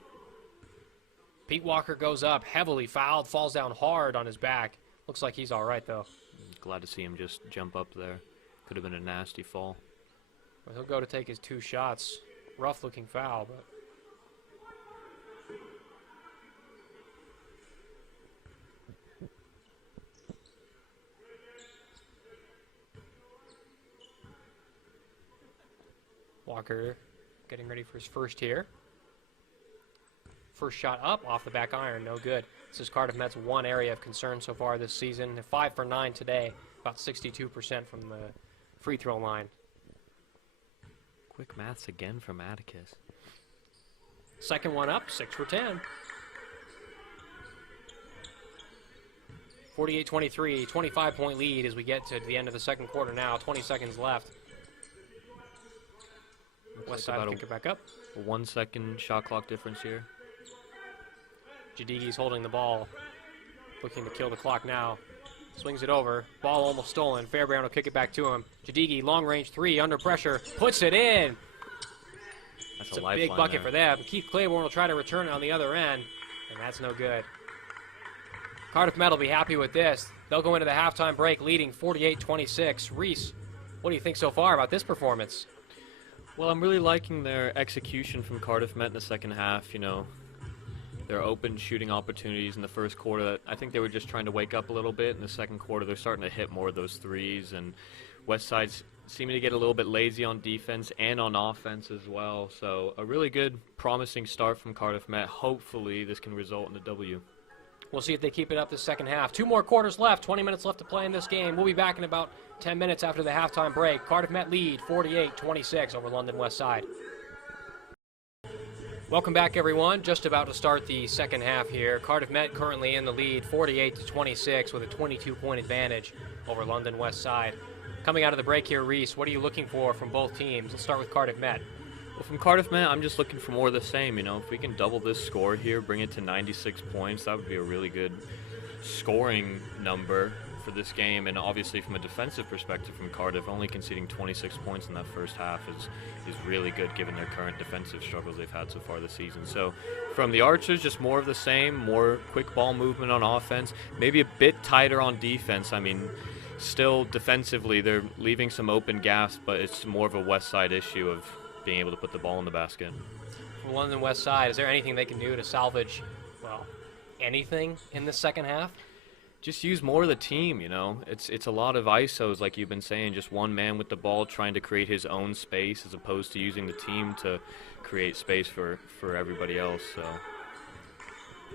Pete Walker goes up, heavily fouled, falls down hard on his back. Looks like he's all right, though. Glad to see him just jump up there. Could have been a nasty fall. Well, he'll go to take his 2 shots. Rough-looking foul, but... Walker getting ready for his first here. First shot up off the back iron, no good. This is Cardiff Met's one area of concern so far this season. 5 for 9 today, about 62% from the free throw line. Quick maths again from Atticus. Second one up, 6 for 10. 48-23, 25-point lead as we get to the end of the second quarter now. 20 seconds left. Westside will pick it back up. A 1 second shot clock difference here. Jadigi's holding the ball, looking to kill the clock now. Swings it over. Ball almost stolen. Fairbairn will kick it back to him. Jadigi, long range three, under pressure, puts it in. It's a big bucket for them. Keith Claiborne will try to return it on the other end, and that's no good. Cardiff Met will be happy with this. They'll go into the halftime break leading 48-26. Reese, what do you think so far about this performance? Well, I'm really liking their execution from Cardiff Met in the second half. You know, their open shooting opportunities in the first quarter. I think they were just trying to wake up a little bit. In the second quarter, they're starting to hit more of those threes, and Westside's seeming to get a little bit lazy on defense and on offense as well. So a really good, promising start from Cardiff Met. Hopefully this can result in a W. We'll see if they keep it up this second half. 2 more quarters left, 20 minutes left to play in this game. We'll be back in about 10 minutes after the halftime break. Cardiff Met lead 48-26 over London Westside. Welcome back, everyone. Just about to start the second half here. Cardiff Met currently in the lead 48-26 with a 22-point advantage over London Westside. Coming out of the break here, Reese, what are you looking for from both teams? Let's start with Cardiff Met. Well, from Cardiff Met, I'm just looking for more of the same. You know, if we can double this score here, bring it to 96 points, that would be a really good scoring number for this game. And obviously, from a defensive perspective, from Cardiff, only conceding 26 points in that first half is really good given their current defensive struggles they've had so far this season. So, from the Archers, just more of the same, more quick ball movement on offense, maybe a bit tighter on defense. I mean, still defensively, they're leaving some open gaps, but it's more of a Westside issue of being able to put the ball in the basket. From London Westside, is there anything they can do to salvage, well, anything in the second half? Just use more of the team, you know. It's a lot of ISOs, like you've been saying, just one man with the ball trying to create his own space as opposed to using the team to create space for everybody else. So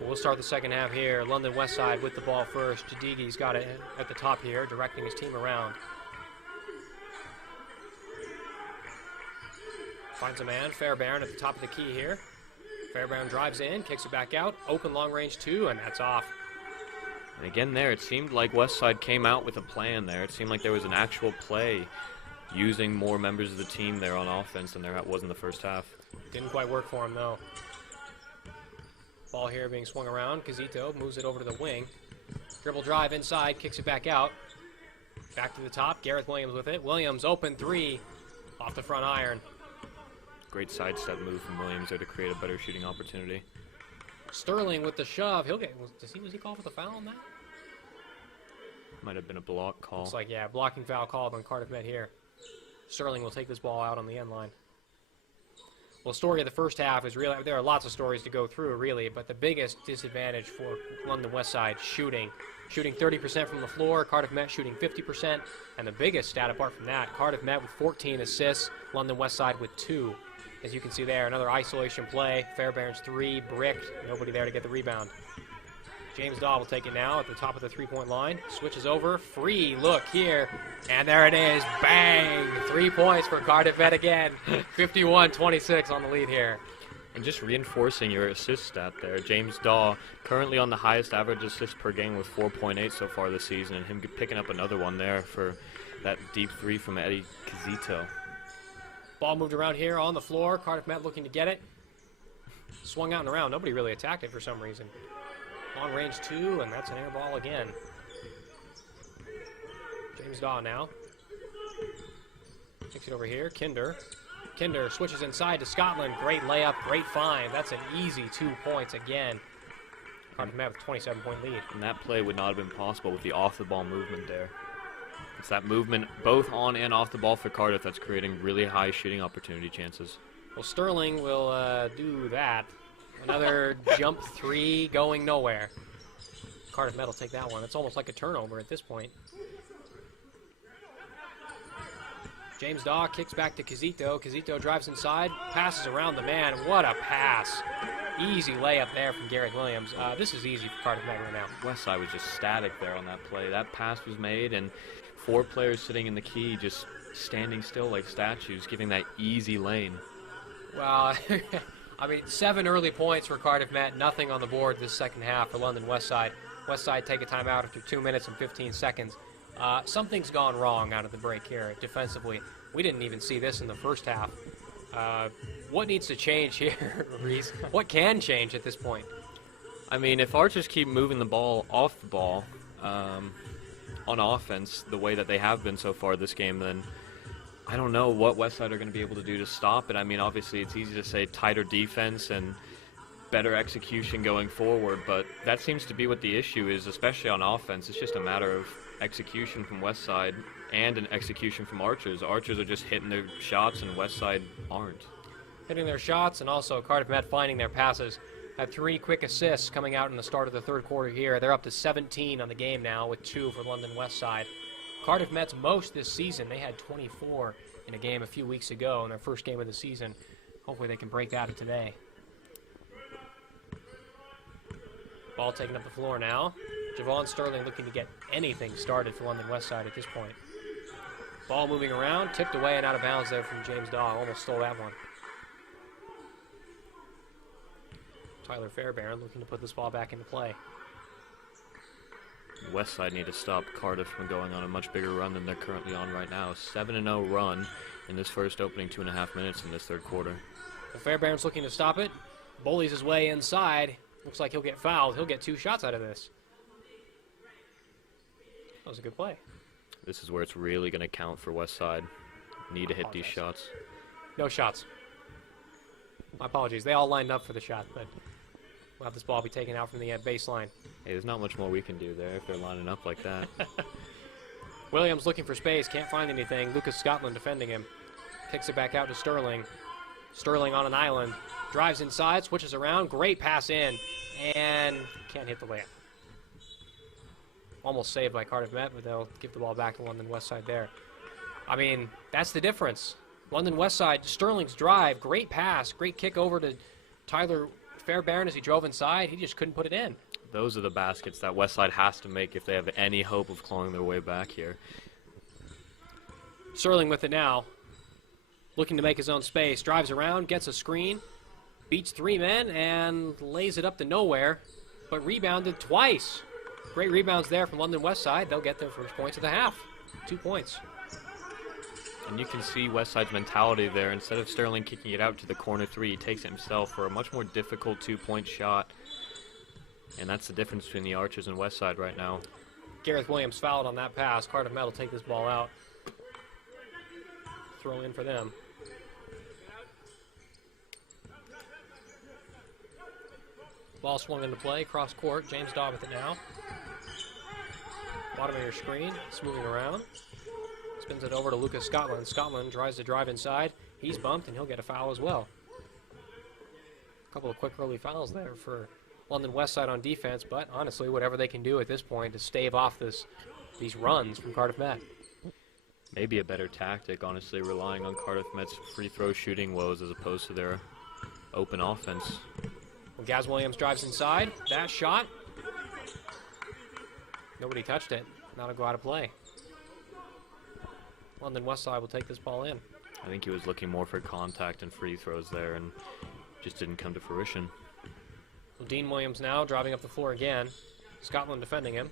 we'll start the second half here. London Westside with the ball first. Jadigi's got it at the top here, directing his team around. Finds a man, Fairbairn at the top of the key here. Fairbairn drives in, kicks it back out, open long range two, and that's off. And again there, it seemed like Westside came out with a plan there. It seemed like there was an actual play using more members of the team there on offense than there was in the first half. Didn't quite work for him, though. Ball here being swung around. Casito moves it over to the wing. Dribble drive inside, kicks it back out. Back to the top, Gareth Williams with it. Williams, open three, off the front iron. Great sidestep move from Williams there to create a better shooting opportunity. Sterling with the shove. He'll get. Was he called for the foul on that? Might have been a block call. Looks like, yeah, blocking foul called on Cardiff Met here. Sterling will take this ball out on the end line. Well, story of the first half is really, there are lots of stories to go through, really, but the biggest disadvantage for London Westside, shooting. Shooting 30% from the floor, Cardiff Met shooting 50%, and the biggest stat apart from that, Cardiff Met with 14 assists, London Westside with 2. As you can see there, another isolation play. Fairbairn's three, bricked. Nobody there to get the rebound. James Daw will take it now at the top of the three-point line. Switches over. Free look here. And there it is. Bang! 3 points for Cardiff Met again. 51-26 on the lead here. And just reinforcing your assist stat there, James Daw currently on the highest average assist per game with 4.8 so far this season, and him picking up another one there for that deep three from Eddie Casito. Ball moved around here on the floor. Cardiff Met looking to get it. Swung out and around. Nobody really attacked it for some reason. Long range two, and that's an air ball again. James Daw now. Takes it over here. Kinder switches inside to Scotland. Great layup, great find. That's an easy 2 points again. Cardiff Met with a 27-point lead. And that play would not have been possible with the off-the-ball movement there. It's that movement both on and off the ball for Cardiff that's creating really high shooting opportunity chances. Well, Sterling will do that. Another jump three going nowhere. Cardiff Met will take that one. It's almost like a turnover at this point. James Daw kicks back to Casito. Casito drives inside, passes around the man. What a pass. Easy layup there from Gareth Williams. This is easy for Cardiff Met right now. Westside was just static there on that play. That pass was made, and 4 players sitting in the key just standing still like statues, giving that easy lane. Well, I mean, 7 early points for Cardiff Met, nothing on the board this second half for London Westside. Westside take a timeout after 2 minutes and 15 seconds. Something's gone wrong out of the break here defensively. We didn't even see this in the first half. What needs to change here, Reese? What can change at this point? I mean, if Archers keep moving the ball off the ball on offense the way that they have been so far this game, then I don't know what Westside are going to be able to do to stop it. I mean, obviously it's easy to say tighter defense and better execution going forward, but that seems to be what the issue is, especially on offense. It's just a matter of execution from Westside and an execution from Archers. Archers are just hitting their shots and Westside aren't. Hitting their shots and also Cardiff Met finding their passes. Had 3 quick assists coming out in the start of the third quarter here. They're up to 17 on the game now with 2 for London Westside. Cardiff Met's most this season. They had 24 in a game a few weeks ago in their first game of the season. Hopefully they can break out of today. Ball taking up the floor now. Javon Sterling looking to get anything started for London Westside at this point. Ball moving around, tipped away and out of bounds there from James Daw. Almost stole that one. Tyler Fairbairn looking to put this ball back into play. Westside need to stop Cardiff from going on a much bigger run than they're currently on right now. 7-0 run in this first opening 2.5 minutes in this third quarter. Well, Fairbairn's looking to stop it. Bullies his way inside. Looks like he'll get fouled. He'll get 2 shots out of this. That was a good play. This is where it's really going to count for Westside. Need to hit these shots. No shots. My apologies. They all lined up for the shot, but we'll have this ball be taken out from the baseline. Hey, there's not much more we can do there if they're lining up like that. Williams looking for space. Can't find anything. Lucas Scotland defending him. Kicks it back out to Sterling. Sterling on an island. Drives inside, switches around. Great pass in. And can't hit the layup. Almost saved by Cardiff Met, but they'll give the ball back to London Westside there. I mean, that's the difference. London Westside, Sterling's drive, great pass, great kick over to Tyler Fairbairn as he drove inside. He just couldn't put it in. Those are the baskets that Westside has to make if they have any hope of clawing their way back here. Sterling with it now. Looking to make his own space. Drives around, gets a screen, beats 3 men, and lays it up to nowhere, but rebounded twice. Great rebounds there from London Westside. They'll get their first points of the half. 2 points. And you can see Westside's mentality there. Instead of Sterling kicking it out to the corner 3, he takes it himself for a much more difficult 2-point shot. And that's the difference between the Archers and Westside right now. Gareth Williams fouled on that pass. Cardiff Met will take this ball out. Throw in for them. Ball swung into play, cross court. James Daw with it now. Bottom of your screen, it's moving around. Spins it over to Lucas Scotland. Scotland tries to drive inside. He's bumped, and he'll get a foul as well. A couple of quick early fouls there for London Westside on defense, but honestly, whatever they can do at this point to stave off these runs from Cardiff Met. Maybe a better tactic, honestly, relying on Cardiff Met's free throw shooting woes as opposed to their open offense. When Gaz Williams drives inside, that shot, nobody touched it. Now to go out of play. London Westside will take this ball in. I think he was looking more for contact and free throws there and just didn't come to fruition. Well, Dean Williams now driving up the floor again. Scotland defending him.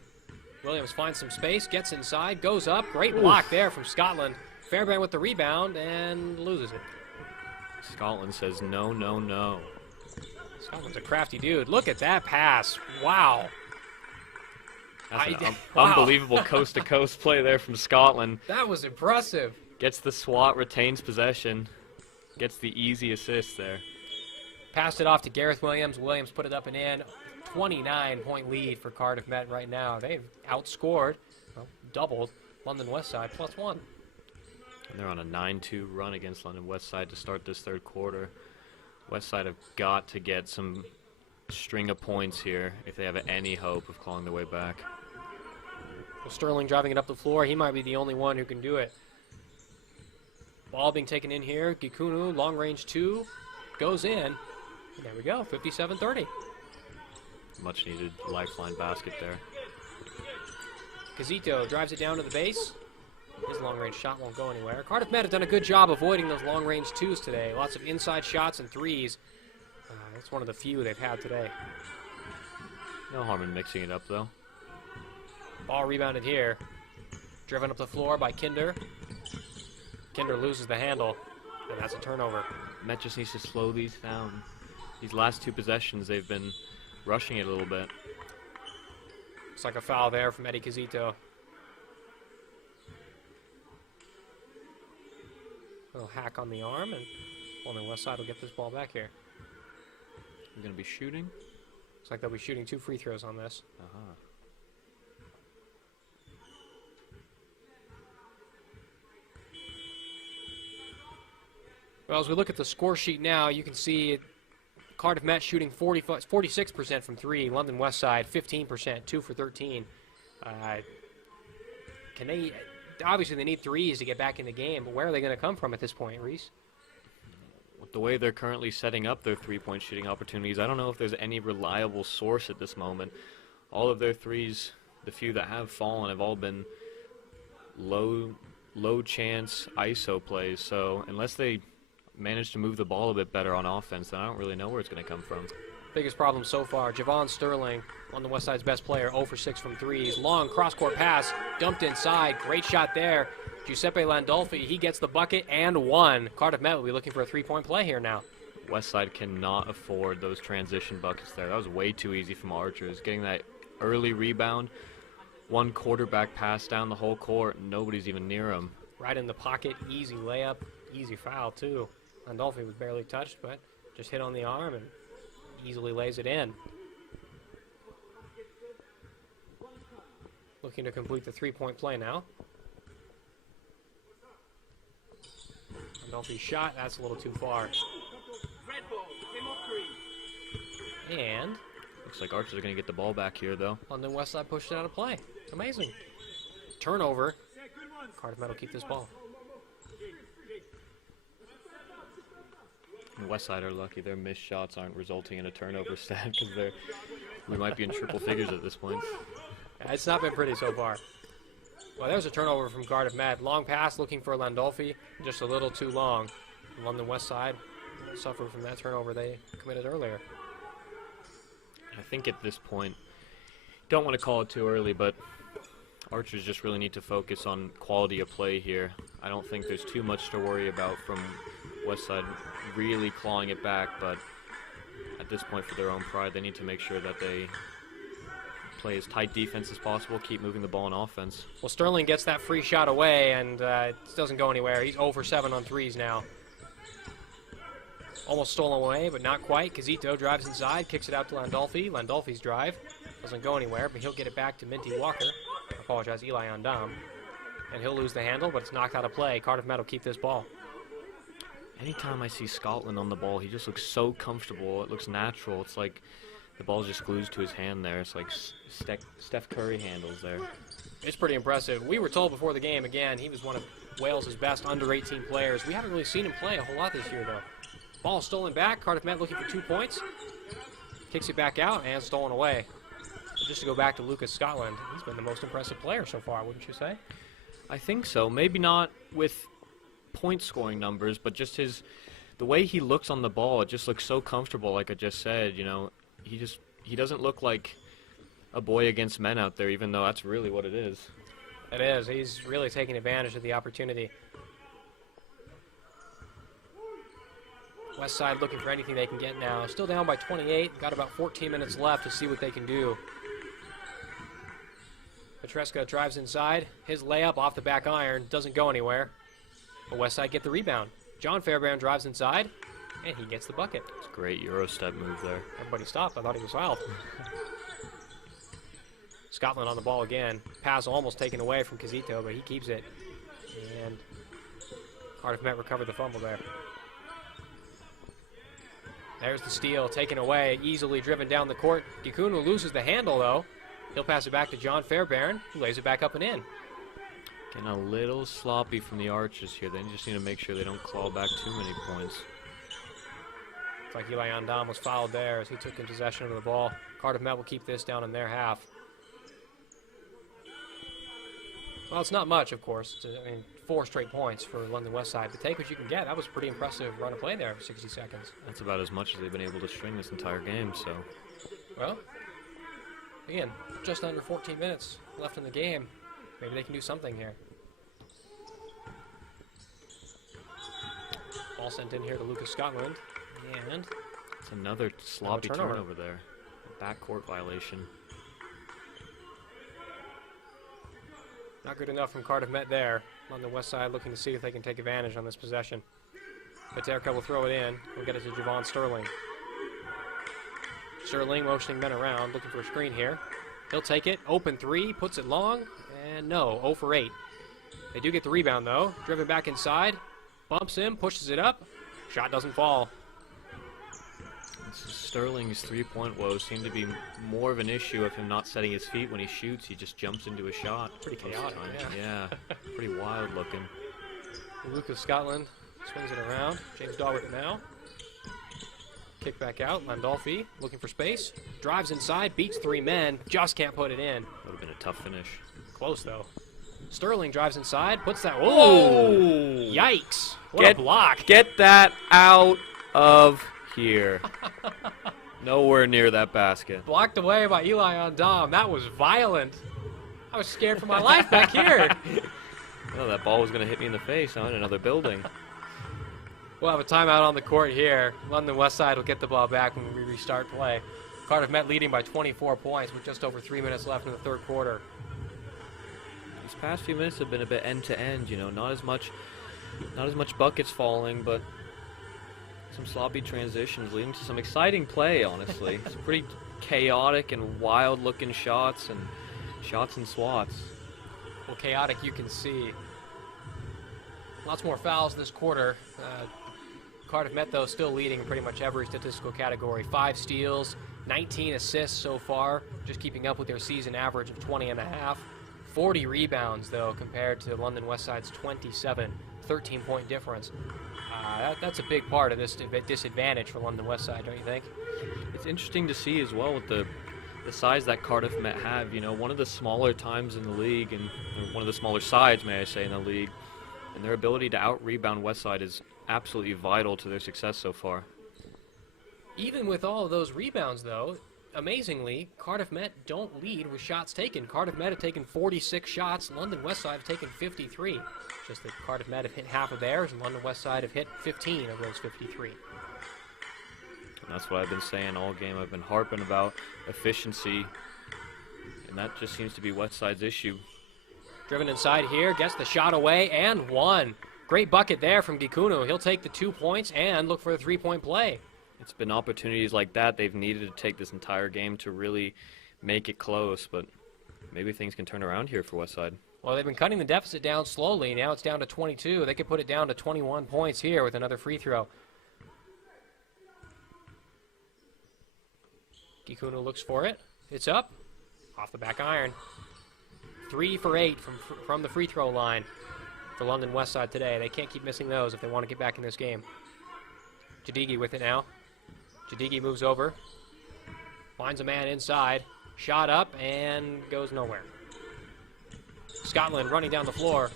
Williams finds some space, gets inside, goes up. Great block there from Scotland. Fairbairn with the rebound and loses it. Scotland says no, no, no. Scotland's a crafty dude. Look at that pass. Wow. That's an unbelievable coast-to-coast play there from Scotland. That was impressive. Gets the swat, retains possession, gets the easy assist there. Passed it off to Gareth Williams. Williams put it up and in. 29-point lead for Cardiff Met right now. They've outscored, well, doubled London Westside +1. And they're on a 9-2 run against London Westside to start this third quarter. Westside have got to get some string of points here if they have any hope of clawing their way back. Well, Sterling driving it up the floor. He might be the only one who can do it. Ball being taken in here. Gikunu, long range 2, goes in. There we go, 57-30. Much needed lifeline basket there. Casito drives it down to the base. His long-range shot won't go anywhere. Cardiff Met have done a good job avoiding those long-range twos today. Lots of inside shots and threes. That's one of the few they've had today. No harm in mixing it up, though. Ball rebounded here. Driven up the floor by Kinder. Kinder loses the handle, and that's a turnover. Met just needs to slow these down. These last two possessions, they've been rushing it a little bit. Looks like a foul there from Eddie Casito. Little hack on the arm, and only Westside will get this ball back here. We're going to be shooting. Looks like they'll be shooting 2 free throws on this. Well, as we look at the score sheet now, you can see Cardiff Met shooting 46% from 3. London Westside 15%, 2 for 13. Can they? Obviously, they need threes to get back in the game, but where are they going to come from at this point, Reese? With the way they're currently setting up their three-point shooting opportunities, I don't know if there's any reliable source at this moment. All of their threes, the few that have fallen, have all been low chance ISO plays. So unless they manage to move the ball a bit better on offense, then I don't really know where it's going to come from. Biggest problem so far, Javon Sterling, on the Westside's best player, 0 for 6 from threes. Long cross-court pass, dumped inside. Great shot there. Giuseppe Landolfi, he gets the bucket and one. Cardiff Met will be looking for a three-point play here now. Westside cannot afford those transition buckets there. That was way too easy from Archers. Getting that early rebound, one quarterback pass down the whole court, and nobody's even near him. Right in the pocket, easy layup, easy foul too. Landolfi was barely touched, but just hit on the arm and easily lays it in. Looking to complete the three-point play now. Landolfi's shot, that's a little too far. And looks like Archers are going to get the ball back here, though. London Westside pushed it out of play. Amazing. Turnover. Cardiff Met will keep this ball. Westside are lucky their missed shots aren't resulting in a turnover stat, because we might be in triple figures at this point. It's not been pretty so far. Well, there's a turnover from Cardiff Met. Long pass looking for Landolfi, just a little too long. London Westside suffered from that turnover they committed earlier. I think at this point, don't want to call it too early, but Archers just really need to focus on quality of play here. I don't think there's too much to worry about from Westside really clawing it back, but at this point, for their own pride, they need to make sure that they play as tight defense as possible, keep moving the ball on offense. Well, Sterling gets that free shot away, and it doesn't go anywhere. He's 0 for 7 on threes now. Almost stolen away, but not quite. Casito drives inside, kicks it out to Landolfi. Landolfi's drive doesn't go anywhere, but he'll get it back to Minty Walker. I apologize, Eli Ondam. And he'll lose the handle, but it's knocked out of play. Cardiff Met will keep this ball. Anytime I see Scotland on the ball, he just looks so comfortable. It looks natural. It's like the ball just glues to his hand there. It's like Steph Curry handles there. It's pretty impressive. We were told before the game, again, he was one of Wales' best under-18 players. We haven't really seen him play a whole lot this year, though. Ball stolen back. Cardiff Met looking for 2 points. Kicks it back out and stolen away. Just to go back to Lucas Scotland, he's been the most impressive player so far, wouldn't you say? I think so. Maybe not with point-scoring numbers, but just the way he looks on the ball, it just looks so comfortable, like I just said. You know, he doesn't look like a boy against men out there, even though that's really what it is. It is. He's really taking advantage of the opportunity. Westside looking for anything they can get now. Still down by 28. Got about 14 minutes left to see what they can do. Petreska drives inside. His layup off the back iron doesn't go anywhere. But Westside get the rebound. John Fairbairn drives inside, and he gets the bucket. It's a great Euro step move there. Everybody stopped. I thought he was fouled. Scotland on the ball again. Pass almost taken away from Casito, but he keeps it. And Cardiff Met recovered the fumble there. There's the steal, taken away, easily driven down the court. Gikunu loses the handle, though. He'll pass it back to John Fairbairn, who lays it back up and in. Getting a little sloppy from the Archers here. They just need to make sure they don't claw back too many points. like Eli Andam was fouled there as he took in possession of the ball. Cardiff Met will keep this down in their half. Well, it's not much, of course. I mean, 4 straight points for London Westside. But take what you can get. That was a pretty impressive run of play there for 60 seconds. That's about as much as they've been able to string this entire game, so. Well, again, just under 14 minutes left in the game. Maybe they can do something here. Ball sent in here to Lucas Scotland. And it's another sloppy turnover there. A backcourt violation. Not good enough from Cardiff Met there. On the west side, looking to see if they can take advantage on this possession. Paterka will throw it in. We'll get it to Javon Sterling. Sterling motioning men around, looking for a screen here. He'll take it. Open 3, puts it long, and no, 0 for 8. They do get the rebound, though. Driven back inside. Bumps him, pushes it up. Shot doesn't fall. Sterling's three-point woes seem to be more of an issue of him not setting his feet when he shoots. He just jumps into a shot. Pretty chaotic, yeah. Pretty wild looking. Lucas Scotland swings it around. James Daw with it now. Kick back out. Landolfi looking for space. Drives inside, beats 3 men. Just can't put it in. Would have been a tough finish. Close, though. Sterling drives inside, puts that. Whoa! Yikes! What a block! Get that out of here. Nowhere near that basket. Blocked away by Eli Andam. That was violent. I was scared for my life back here. Well, that ball was going to hit me in the face. I'm in another building. We'll have a timeout on the court here. London Westside will get the ball back when we restart play. Cardiff Met leading by 24 points with just over 3 minutes left in the third quarter. These past few minutes have been a bit end-to-end, you know, not as much buckets falling, but some sloppy transitions leading to some exciting play, honestly. Some pretty chaotic and wild-looking shots and swats. Well, chaotic you can see. Lots more fouls this quarter. Cardiff Met, though, still leading in pretty much every statistical category. 5 steals, 19 assists so far, just keeping up with their season average of 20.5. 40 rebounds, though, compared to London Westside's 27, 13-point difference. That's a big part of this disadvantage for London Westside, don't you think? It's interesting to see as well with the size that Cardiff Met have. You know, one of the smaller times in the league, and one of the smaller sides, may I say, in the league, and their ability to out-rebound Westside is absolutely vital to their success so far. Even with all of those rebounds, though, amazingly, Cardiff Met don't lead with shots taken. Cardiff Met have taken 46 shots. London Westside have taken 53. Just that Cardiff Met have hit half of theirs, and London Westside have hit 15 of those 53. And that's what I've been saying all game. I've been harping about efficiency, and that just seems to be Westside's issue. Driven inside here, gets the shot away, and one. Great bucket there from Gikuno. He'll take the 2 points and look for a 3-point play. It's been opportunities like that they've needed to take this entire game to really make it close, but maybe things can turn around here for Westside. Well, they've been cutting the deficit down slowly. Now it's down to 22. They could put it down to 21 points here with another free throw. Gikuno looks for it. It's up. Off the back iron. 3 for 8 from the free throw line for London Westside today. They can't keep missing those if they want to get back in this game. Jadigi with it now. Jadigi moves over. Finds a man inside. Shot up and goes nowhere. Scotland running down the floor.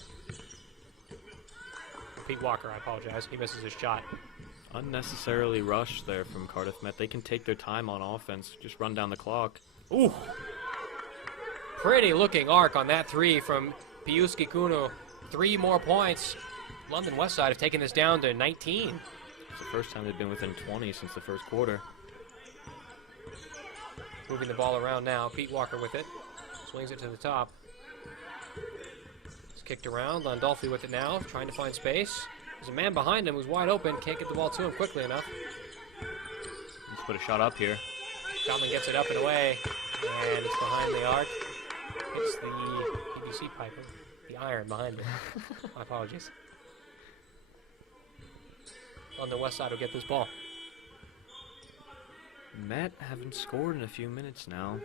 Pete Walker, I apologize. He misses his shot. Unnecessarily rushed there from Cardiff Met. They can take their time on offense. Just run down the clock. Ooh. Pretty looking arc on that 3 from Pius Gikuno. 3 more points. London Westside have taken this down to 19. It's the first time they've been within 20 since the first quarter. Moving the ball around now. Pete Walker with it. Swings it to the top. It's kicked around. Landolfi with it now, trying to find space. There's a man behind him who's wide open. Can't get the ball to him quickly enough. Let's put a shot up here. Scotland gets it up and away. And it's behind the arc. Hits the PVC pipe. The iron behind it. My apologies. On the west side will get this ball. Met haven't scored in a few minutes now.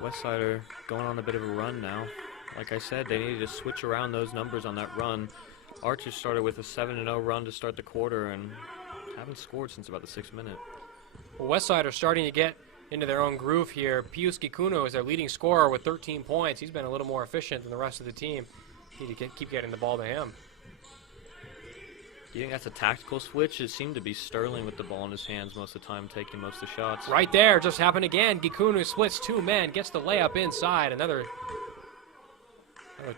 Westside are going on a bit of a run now. Like I said, they needed to switch around those numbers on that run. Archer started with a 7-0 run to start the quarter, and haven't scored since about the 6th minute. Well, Westside are starting to get into their own groove here. Pius Gikuno is their leading scorer with 13 points. He's been a little more efficient than the rest of the team. Need to keep getting the ball to him. Do you think that's a tactical switch? It seemed to be Sterling with the ball in his hands most of the time, taking most of the shots. Right there, just happened again. Gikuno splits 2 men, gets the layup inside. Another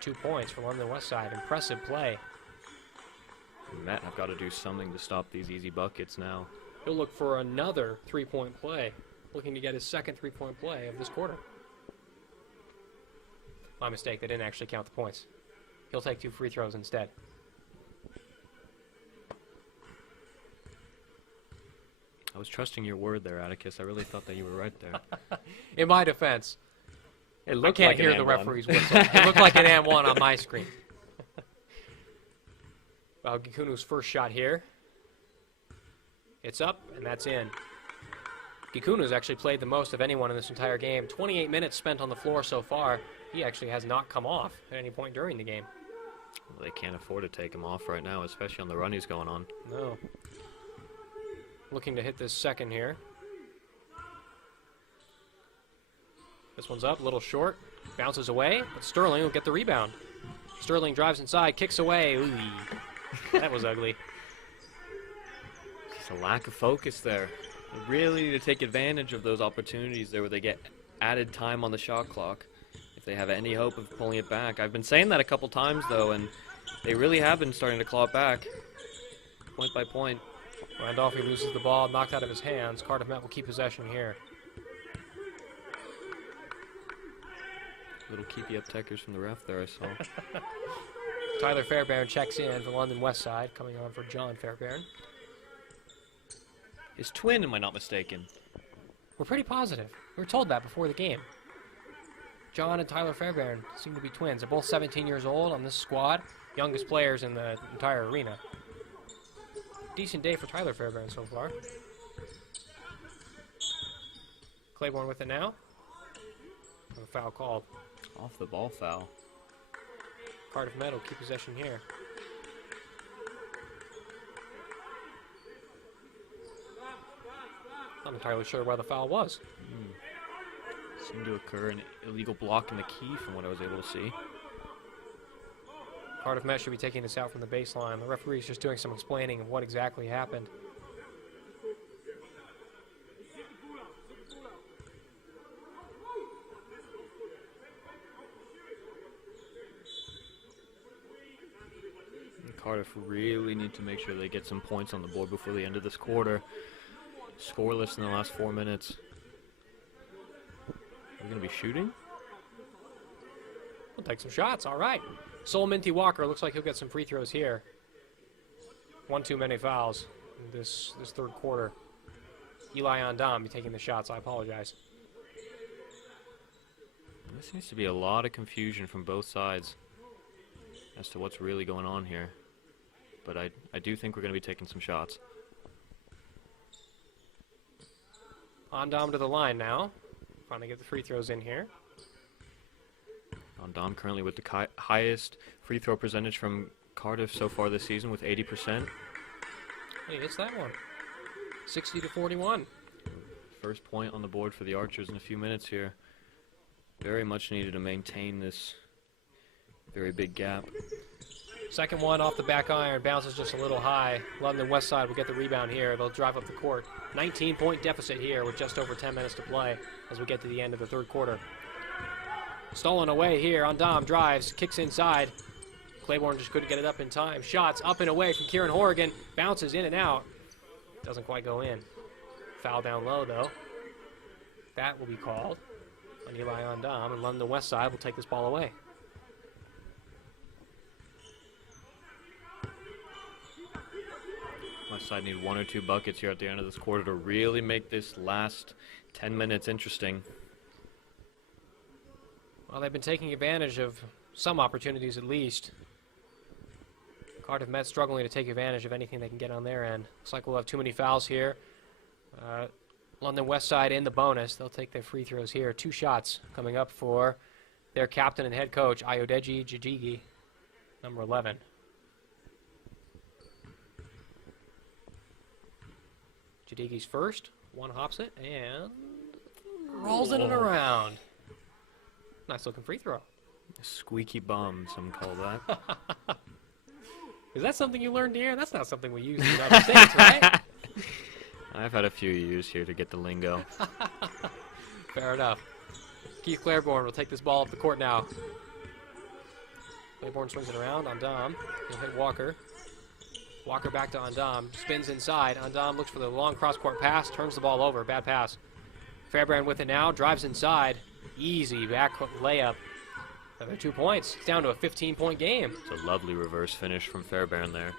2 points for London Westside. Impressive play. Met have got to do something to stop these easy buckets now. He'll look for another 3-point play, looking to get his second 3-point play of this quarter. My mistake, they didn't actually count the points. He'll take 2 free throws instead. I was trusting your word there, Atticus. I really thought that you were right there. In my defense, It I looked can't like hear an the and one. referee's whistle. It looked like an and one on my screen. Well, Gikunu's first shot here. It's up, and that's in. Gikunu's actually played the most of anyone in this entire game. 28 minutes spent on the floor so far. He actually has not come off at any point during the game. Well, they can't afford to take him off right now, especially on the run he's going on. No. Looking to hit this second here. This one's up, a little short. Bounces away, but Sterling will get the rebound. Sterling drives inside, kicks away. Ooh, that was ugly. Just a lack of focus there. They really need to take advantage of those opportunities there where they get added time on the shot clock if they have any hope of pulling it back. I've been saying that a couple times, though, and they really have been starting to claw it back point by point. Randolphi loses the ball, knocked out of his hands. Cardiff Met will keep possession here. Little keepy up techers from the ref there, I saw. Tyler Fairbairn checks in for London Westside, coming on for John Fairbairn. His twin, am I not mistaken? We're pretty positive. We were told that before the game. John and Tyler Fairbairn seem to be twins. They're both 17 years old on this squad. Youngest players in the entire arena. Decent day for Tyler Fairbairn so far. Claiborne with it now. A foul called. Off the ball foul. Cardiff Met will keep possession here. Not entirely sure where the foul was. Seemed to occur an illegal block in the key from what I was able to see. Cardiff Met should be taking this out from the baseline. The referee's just doing some explaining of what exactly happened. Cardiff really need to make sure they get some points on the board before the end of this quarter. Scoreless in the last 4 minutes. Are we going to be shooting? We'll take some shots, all right. Sol Minty Walker looks like he'll get some free throws here. One too many fouls in this third quarter. Eli Andam be taking the shots, I apologize. There seems to be a lot of confusion from both sides as to what's really going on here. But I do think we're going to be taking some shots. Andam to the line now. Trying to get the free throws in here. Dom currently with the highest free throw percentage from Cardiff so far this season with 80%. He hits that one. 60-41. First point on the board for the Archers in a few minutes here. Very much needed to maintain this very big gap. Second one off the back iron, bounces just a little high. London Westside will get the rebound here. They'll drive up the court. 19-point deficit here with just over 10 minutes to play as we get to the end of the third quarter. Stolen away here. Andam drives, kicks inside. Claiborne just couldn't get it up in time. Shots up and away from Kieran Horrigan. Bounces in and out. Doesn't quite go in. Foul down low, though. That will be called on Eli Andam, and London Westside will take this ball away. Westside need 1 or 2 buckets here at the end of this quarter to really make this last 10 minutes interesting. Well, they've been taking advantage of some opportunities at least. Cardiff Met struggling to take advantage of anything they can get on their end. Looks like we'll have too many fouls here. London Westside in the bonus. They'll take their free throws here. 2 shots coming up for their captain and head coach, Ayodeji Jijigi, number 11. Jadigi's first. One hops it and rolls it around. Nice looking free throw. Squeaky bum, some call that. Is that something you learned here? That's not something we use in other states, right? I've had a few years here to get the lingo. Fair enough. Keith Claiborne will take this ball up the court now. Claiborne swings it around. Andam. He'll hit Walker. Walker back to Andam. Spins inside. Andam looks for the long cross-court pass. Turns the ball over. Bad pass. Fairbrand with it now. Drives inside. Easy back layup. Another 2 points. It's down to a 15-point game. It's a lovely reverse finish from Fairbairn there.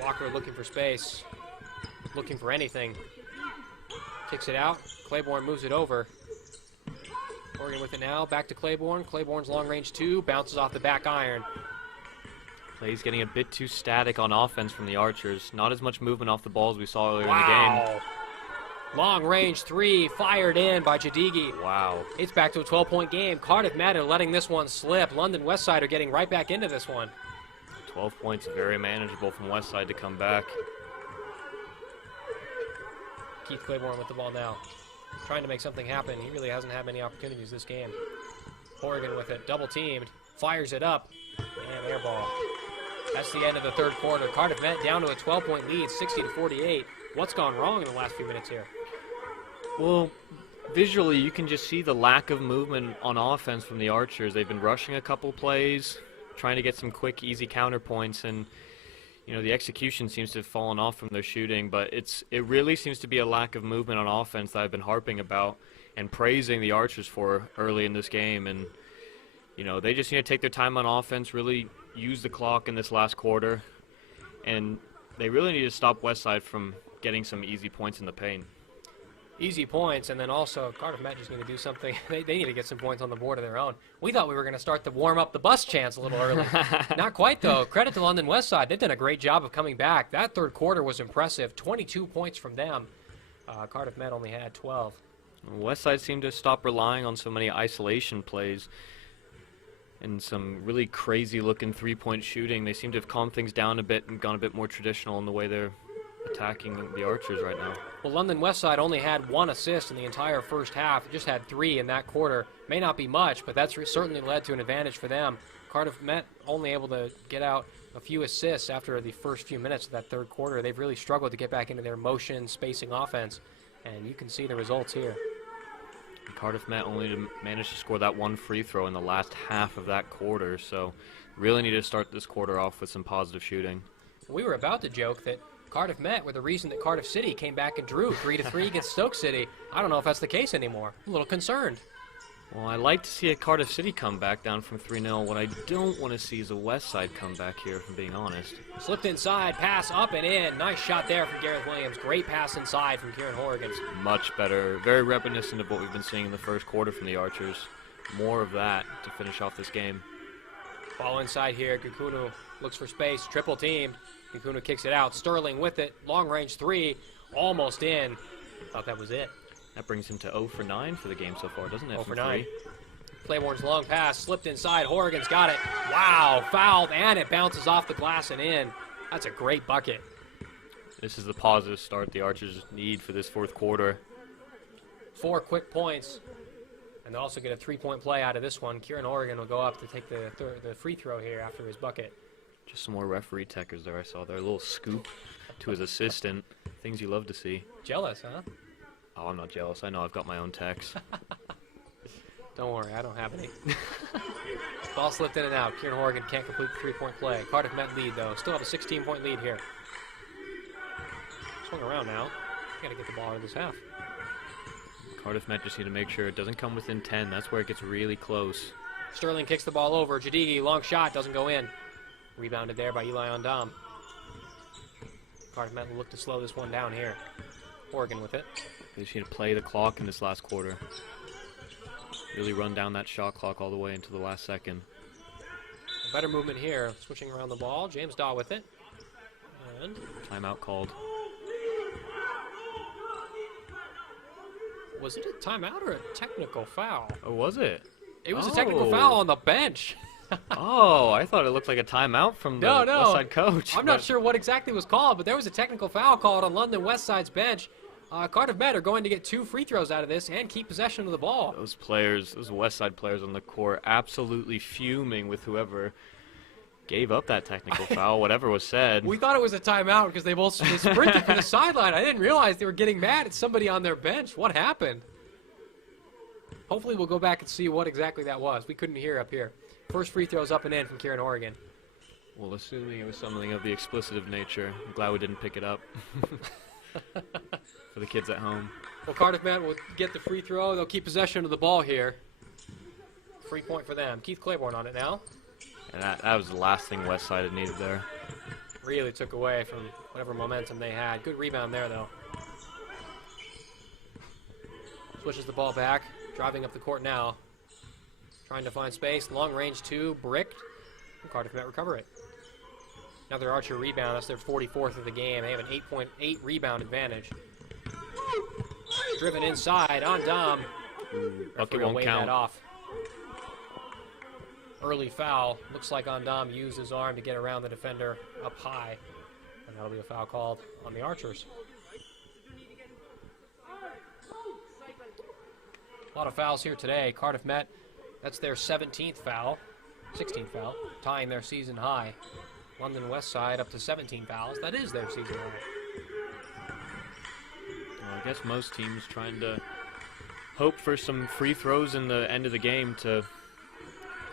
Walker looking for space. Looking for anything. Kicks it out. Claiborne moves it over. Oregon with it now. Back to Claiborne. Claiborne's long range 2. Bounces off the back iron. Play's getting a bit too static on offense from the Archers. Not as much movement off the ball as we saw earlier in the game. Long range 3 fired in by Jadigi. Wow. It's back to a 12-point game. Cardiff Met are letting this one slip. London Westside are getting right back into this one. 12 points, very manageable from Westside to come back. Keith Claiborne with the ball now. Trying to make something happen. He really hasn't had many opportunities this game. Oregon with it, double teamed. Fires it up. And air ball. That's the end of the third quarter. Cardiff Met down to a 12-point lead, 60-48. What's gone wrong in the last few minutes here? Well, visually, you can just see the lack of movement on offense from the Archers. They've been rushing a couple plays, trying to get some quick, easy counterpoints, and you know the execution seems to have fallen off from their shooting. But it really seems to be a lack of movement on offense that I've been harping about and praising the Archers for early in this game. And you know they just need to take their time on offense, really use the clock in this last quarter, and they really need to stop Westside from getting some easy points in the paint. Easy points, and then also Cardiff Met just need to do something. They need to get some points on the board of their own. We thought we were going to start to warm up the bus chants a little early. Not quite, though. Credit to London Westside. They've done a great job of coming back. That third quarter was impressive. 22 points from them. Cardiff Met only had 12. Westside seemed to stop relying on so many isolation plays and some really crazy-looking three-point shooting. They seem to have calmed things down a bit and gone a bit more traditional in the way they're attacking the Archers right now. Well, London Westside only had 1 assist in the entire first half. Just had 3 in that quarter. May not be much, but that's certainly led to an advantage for them. Cardiff Met only able to get out a few assists after the first few minutes of that third quarter. They've really struggled to get back into their motion, spacing offense, and you can see the results here. Cardiff Met only managed to score that 1 free throw in the last half of that quarter, so really need to start this quarter off with some positive shooting. We were about to joke that Cardiff Met were the reason that Cardiff City came back and drew 3-3 against Stoke City. I don't know if that's the case anymore. I'm a little concerned. Well, I like to see a Cardiff City come back down from 3-0. What I don't want to see is a Westside come back here, if I'm being honest. Slipped inside, pass up and in. Nice shot there from Gareth Williams. Great pass inside from Kieran Horrigan. Much better. Very reminiscent of what we've been seeing in the first quarter from the Archers. More of that to finish off this game. Ball inside here. Gukunu looks for space. Triple teamed. Gukunu kicks it out. Sterling with it. Long range 3. Almost in. Thought that was it. That brings him to 0 for 9 for the game so far, doesn't it? 0 for 9. Claiborne's long pass slipped inside. Horrigan's got it. Wow, fouled, and it bounces off the glass and in. That's a great bucket. This is the positive start the Archers need for this fourth quarter. 4 quick points. And they'll also get a 3-point play out of this one. Kieran Horrigan will go up to take the free throw here after his bucket. Just some more referee techers there I saw there. A little scoop to his assistant. Things you love to see. Jealous, huh? Oh, I'm not jealous. I know I've got my own techs. Don't worry, I don't have any. Ball slipped in and out. Kieran Horrigan can't complete the 3-point play. Cardiff Met lead, though. Still have a 16-point lead here. Swing around now. Got to get the ball out of this half. Cardiff Met just need to make sure it doesn't come within 10. That's where it gets really close. Sterling kicks the ball over. Jadigi, long shot, doesn't go in. Rebounded there by Eli Ondam. Cardiff Met will look to slow this one down here. Horrigan with it. They just need to play the clock in this last quarter. Really run down that shot clock all the way into the last second. A better movement here. Switching around the ball. James Daw with it. And timeout called. Was it a timeout or a technical foul? Oh, was it? It was a technical foul on the bench. Oh, I thought it looked like a timeout from the Westside coach. I'm not sure what exactly was called, but there was a technical foul called on London Westside's bench. Cardiff Met are going to get 2 free throws out of this and keep possession of the ball. Those players, those Westside players on the court, absolutely fuming with whoever gave up that technical foul, whatever was said. We thought it was a timeout because they sprinted for the sideline. I didn't realize they were getting mad at somebody on their bench. What happened? Hopefully we'll go back and see what exactly that was. We couldn't hear up here. First free throws up and in from Kieran Oregon. Well, assuming it was something of the explicit nature, I'm glad we didn't pick it up for the kids at home. Well, Cardiff Met will get the free throw. They'll keep possession of the ball here. Free point for them. Keith Claiborne on it now. And that was the last thing Westside had needed there. Really took away from whatever momentum they had. Good rebound there, though. Switches the ball back. Driving up the court now. Trying to find space. Long range 2. Bricked. And Cardiff Met recover it. Another Archer rebound. That's their 44th of the game. They have an 8.8 rebound advantage. Driven inside on Dom. Bucket won't count. That off. Early foul. Looks like Ondam used his arm to get around the defender up high. And that'll be a foul called on the Archers. A lot of fouls here today. Cardiff Met, that's their 17th foul. 16th foul. Tying their season high. London Westside up to 17 fouls. That is their season high. Well, I guess most teams trying to hope for some free throws in the end of the game to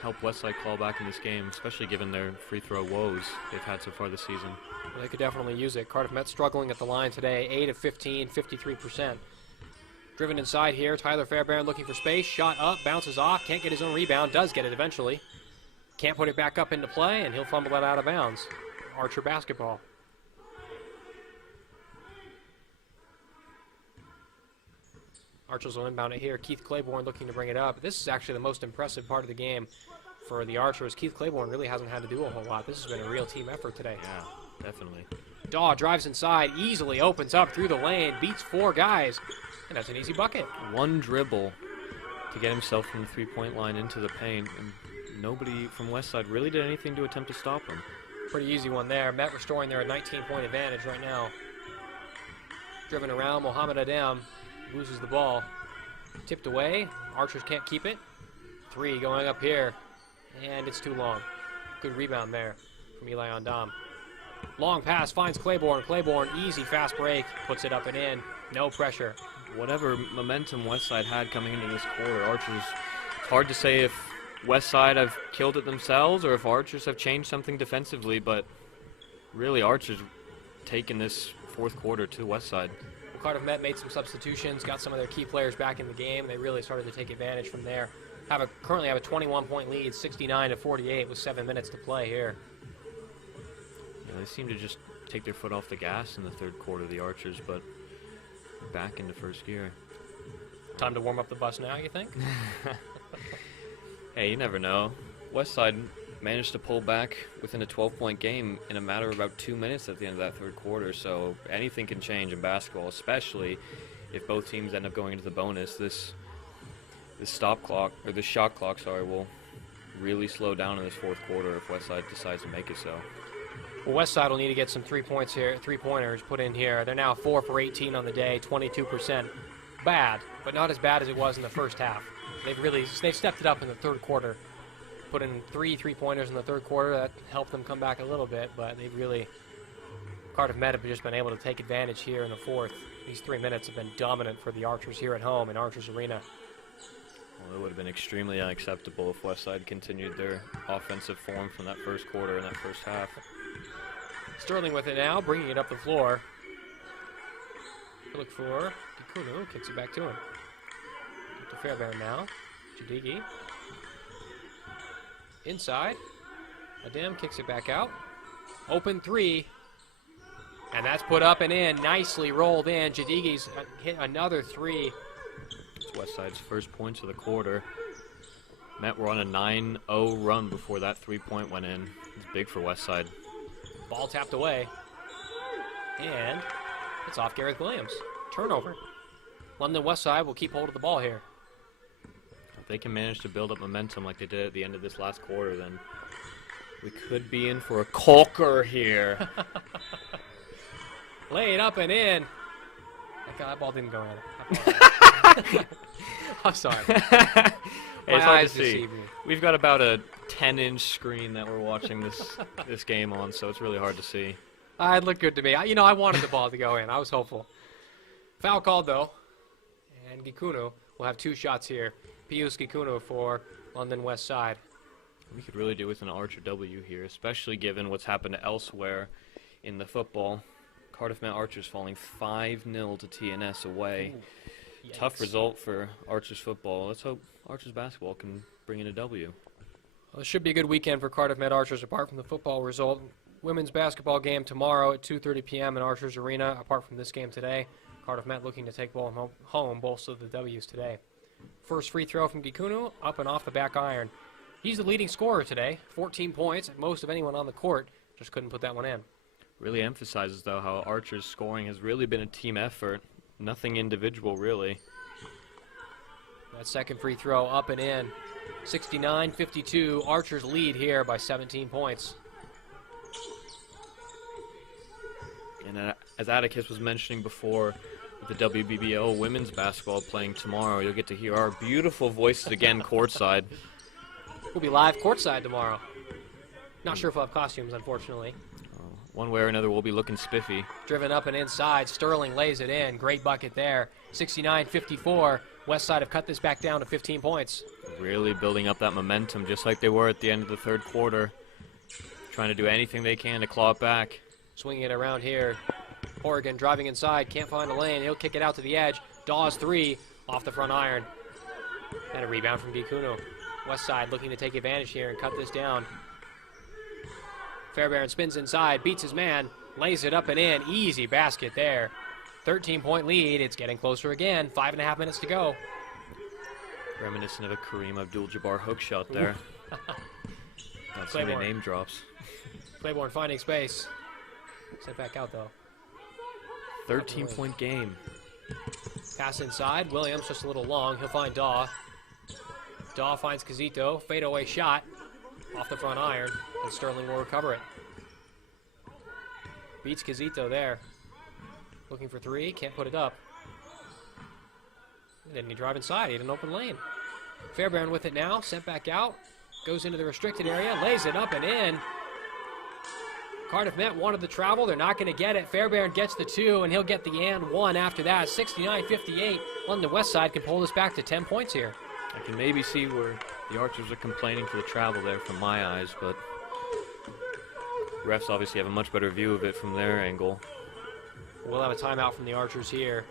help Westside claw back in this game, especially given their free throw woes they've had so far this season. Well, they could definitely use it. Cardiff Met struggling at the line today, 8 of 15, 53%. Driven inside here, Tyler Fairbairn looking for space, shot up, bounces off, can't get his own rebound, does get it eventually. Can't put it back up into play, and he'll fumble it out of bounds. Archer basketball. Archers will inbound it here. Keith Claiborne looking to bring it up. This is actually the most impressive part of the game for the Archers. Keith Claiborne really hasn't had to do a whole lot. This has been a real team effort today. Yeah, definitely. Daw drives inside, easily opens up through the lane, beats 4 guys, and that's an easy bucket. One dribble to get himself from the three-point line into the paint, and nobody from Westside really did anything to attempt to stop him. Pretty easy one there. Met restoring their 19-point advantage right now. Driven around, Mohamed Adam loses the ball. Tipped away. Archers can't keep it. 3 going up here. And it's too long. Good rebound there from Eli Ondam. Long pass finds Claiborne. Claiborne, easy fast break. Puts it up and in. No pressure. Whatever momentum Westside had coming into this quarter, Archers, it's hard to say if Westside have killed it themselves or if Archers have changed something defensively, but really Archers taking this fourth quarter to Westside. Cardiff Met made some substitutions, got some of their key players back in the game. They really started to take advantage from there. Currently have a 21-point lead, 69-48 with 7 minutes to play here. Yeah, they seem to just take their foot off the gas in the third quarter, the Archers, but back into first gear. Time to warm up the bus now, you think? Hey, you never know. Westside managed to pull back within a 12-point game in a matter of about 2 minutes at the end of that third quarter, so anything can change in basketball, especially if both teams end up going into the bonus. This shot clock, will really slow down in this fourth quarter if Westside decides to make it so. Well, Westside will need to get some three-pointers put in here. They're now 4 for 18 on the day, 22%. Bad, but not as bad as it was in the first half. They've stepped it up in the third quarter. Put in 3 3-pointers in the third quarter. That helped them come back a little bit, but Cardiff Met have just been able to take advantage here in the fourth. These 3 minutes have been dominant for the Archers here at home in Archers Arena. Well, it would have been extremely unacceptable if Westside continued their offensive form from that first quarter and that first half. Sterling with it now, bringing it up the floor. Look for Dikunu, kicks it back to him. To Fairbairn now. Jadigi. Inside. Adam kicks it back out. Open 3. And that's put up and in. Nicely rolled in. Jadigi's hit another 3. It's Westside's first points of the quarter. Met were on a 9-0 run before that 3-point went in. It's big for Westside. Ball tapped away. And it's off Gareth Williams. Turnover. London Westside will keep hold of the ball here. If they can manage to build up momentum like they did at the end of this last quarter, then we could be in for a corker here. Lay it up and in. That ball didn't go in. I'm sorry. It's hard to see. deceive me. We've got about a 10-inch screen that we're watching this game on, so it's really hard to see. It looked good to me. I wanted the ball to go in. I was hopeful. Foul called, though. And Gikuno will have 2 shots here. Pius Gikuno for London West Side. We could really do with an Archer W here, especially given what's happened elsewhere in the football. Cardiff Met Archers falling 5-0 to TNS away. Ooh, tough result for Archers football. Let's hope Archers basketball can bring in a W. Well, it should be a good weekend for Cardiff Met Archers apart from the football result. Women's basketball game tomorrow at 2:30 p.m. in Archers Arena. Apart from this game today, Cardiff Met looking to take ball home, both of the W's today. First free throw from Gikuno, up and off the back iron. He's the leading scorer today, 14 points, most of anyone on the court. Just couldn't put that one in. Really emphasizes, though, how Archer's scoring has really been a team effort. Nothing individual, really. That second free throw up and in. 69-52, Archers lead here by 17 points. And as Atticus was mentioning before, with the WBBL women's basketball playing tomorrow, you'll get to hear our beautiful voices again courtside. We'll be live courtside tomorrow. Not sure if we'll have costumes, unfortunately. One way or another, we'll be looking spiffy. Driven up and inside. Sterling lays it in. Great bucket there. 69-54. Westside have cut this back down to 15 points. Really building up that momentum, just like they were at the end of the third quarter. Trying to do anything they can to claw it back. Swinging it around here. Horrigan driving inside. Can't find a lane. He'll kick it out to the edge. Dawes 3 off the front iron. And a rebound from Gikuno. Westside looking to take advantage here and cut this down. Fairbairn spins inside, beats his man, lays it up and in. Easy basket there. 13-point lead. It's getting closer again. 5.5 minutes to go. Reminiscent of a Kareem Abdul-Jabbar hook shot there. That's so many name drops. Claiborne finding space. Sent back out, though. 13-point game. Pass inside. Williams just a little long. He'll find Daw. Daw finds Casito. Fadeaway shot off the front iron, and Sterling will recover it. Beats Casito there. Looking for 3. Can't put it up. Didn't he drive inside? He had an open lane. Fairbairn with it now. Sent back out. Goes into the restricted area. Lays it up and in. Cardiff Met wanted the travel. They're not going to get it. Fairbairn gets the 2, and he'll get the and 1 after that. 69-58. London Westside can pull this back to 10 points here. I can maybe see where the Archers are complaining for the travel there from my eyes, but refs obviously have a much better view of it from their angle. We'll have a timeout from the Archers here.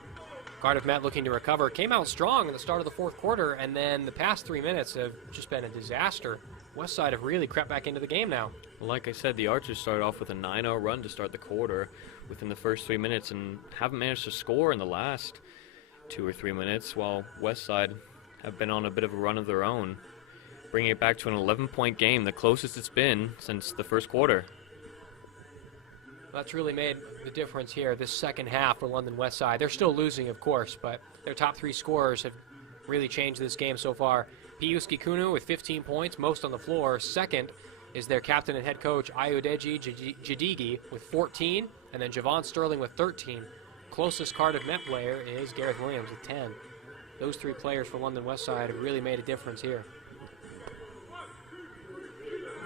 Cardiff Met looking to recover. Came out strong at the start of the fourth quarter, and then the past 3 minutes have just been a disaster. Westside have really crept back into the game now. Well, like I said, the Archers started off with a 9-0 run to start the quarter within the first 3 minutes and haven't managed to score in the last 2 or 3 minutes, while Westside have been on a bit of a run of their own, bringing it back to an 11-point game, the closest it's been since the first quarter. That's really made the difference here this second half for London Westside. They're still losing, of course, but their top 3 scorers have really changed this game so far. Pius Gikuno with 15 points, most on the floor. Second is their captain and head coach, Ayodeji Jadigi, with 14, and then Javon Sterling with 13. Closest Cardiff Met player is Gareth Williams with 10. Those 3 players for London Westside have really made a difference here.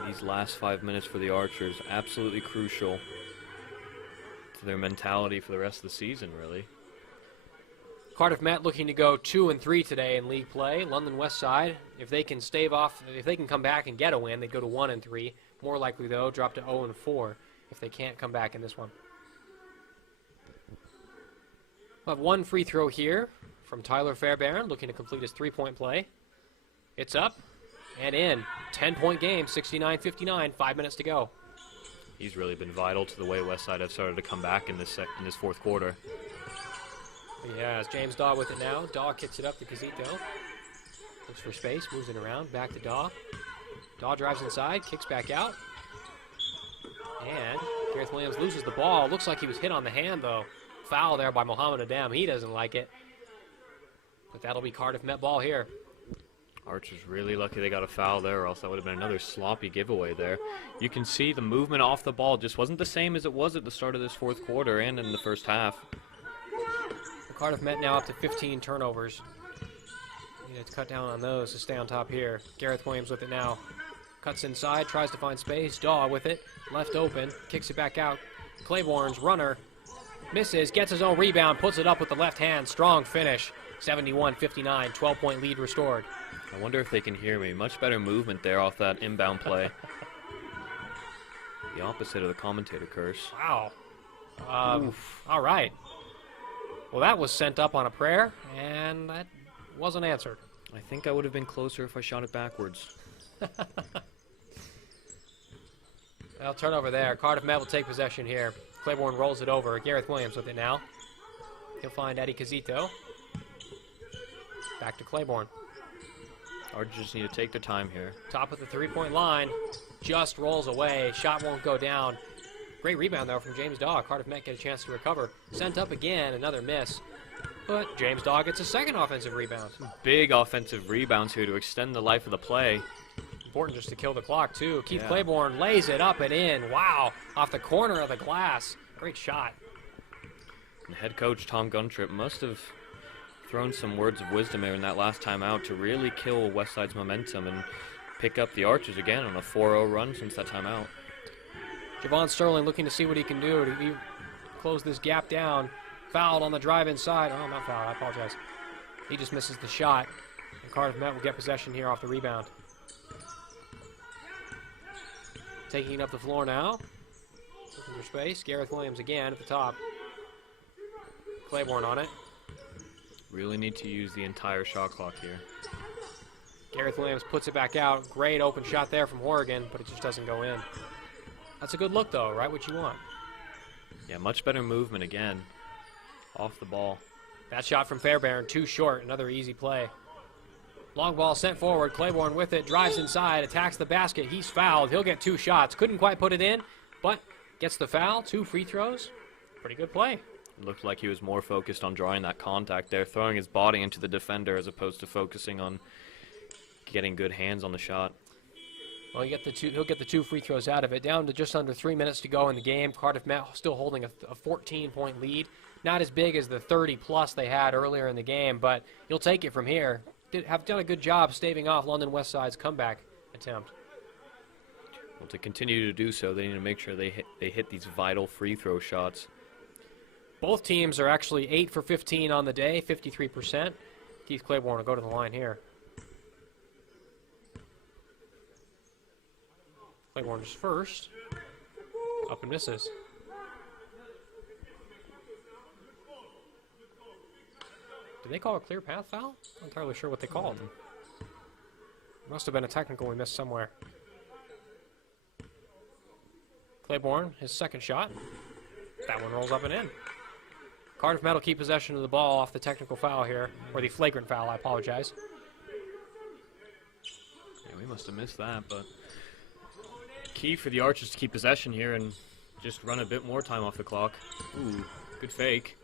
These last 5 minutes for the Archers, absolutely crucial to their mentality for the rest of the season, really. Cardiff Met looking to go 2-3 today in league play. London Westside, if they can come back and get a win, they'd go to 1-3. More likely, though, drop to 0-4 if they can't come back in this one. We'll have 1 free throw here from Tyler Fairbairn, looking to complete his 3-point play. It's up and in. 10-point game, 69-59, 5 minutes to go. He's really been vital to the way Westside have started to come back in this fourth quarter. Yeah, it's James Daw with it now. Daw kicks it up to Casito. Looks for space, moves it around, back to Daw. Daw drives inside, kicks back out. And Gareth Williams loses the ball. Looks like he was hit on the hand, though. Foul there by Mohamed Adam. He doesn't like it. But that'll be Cardiff Met ball here. Archer's really lucky they got a foul there, or else that would have been another sloppy giveaway there. You can see the movement off the ball just wasn't the same as it was at the start of this fourth quarter and in the first half. The Cardiff Met now up to 15 turnovers. Need to cut down on those to stay on top here. Gareth Williams with it now. Cuts inside, tries to find space. Daw with it, left open, kicks it back out. Claiborne's runner misses, gets his own rebound, puts it up with the left hand. Strong finish. 71-59, 12-point lead restored. I wonder if they can hear me. Much better movement there off that inbound play. The opposite of the commentator curse. Wow. All right. Well, that was sent up on a prayer, and that wasn't answered. I think I would have been closer if I shot it backwards. Well, turnover there. Cardiff Met will take possession here. Claiborne rolls it over. Gareth Williams with it now. He'll find Eddie Casito. Back to Claiborne. Archers just need to take their time here. Top of the three-point line. Just rolls away. Shot won't go down. Great rebound, though, from James Daw. Cardiff Met get a chance to recover. Sent up again. Another miss. But James Daw gets a second offensive rebound. Big offensive rebounds here to extend the life of the play. Important just to kill the clock, too. Keith Claiborne lays it up and in. Wow. Off the corner of the glass. Great shot. And head coach Tom Guntrip must have thrown some words of wisdom there in that last time out to really kill Westside's momentum and pick up the Archers again on a 4-0 run since that timeout. Javon Sterling looking to see what he can do to close this gap down. Fouled on the drive inside. Oh, not fouled. I apologize. He just misses the shot. And Cardiff Met will get possession here off the rebound. Taking it up the floor now. Looking for space. Gareth Williams again at the top. Claiborne on it. Really need to use the entire shot clock here. Gareth Williams puts it back out. Great open shot there from Horrigan, but it just doesn't go in. That's a good look, though, right? What you want. Yeah, much better movement again. Off the ball. That shot from Fairbairn, too short. Another easy play. Long ball sent forward. Claiborne with it. Drives inside. Attacks the basket. He's fouled. He'll get 2 shots. Couldn't quite put it in, but gets the foul. 2 free throws. Pretty good play. Looked like he was more focused on drawing that contact there, throwing his body into the defender as opposed to focusing on getting good hands on the shot. Well, he'll get the 2 free throws out of it. Down to just under 3 minutes to go in the game. Cardiff Met still holding a 14-point lead. Not as big as the 30-plus they had earlier in the game, but you'll take it from here. Have done a good job staving off London Westside's comeback attempt. Well, to continue to do so, they need to make sure they hit these vital free throw shots. Both teams are actually 8 for 15 on the day, 53%. Keith Claiborne will go to the line here. Claiborne's first. Up and misses. Did they call a clear path foul? I'm not entirely sure what they called. Must have been a technical we missed somewhere. Claiborne, his second shot. That one rolls up and in. Cardiff Met will keep possession of the ball off the technical foul here, or the flagrant foul, I apologize. Yeah, we must have missed that, but key for the Archers to keep possession here and just run a bit more time off the clock. Ooh, good fake.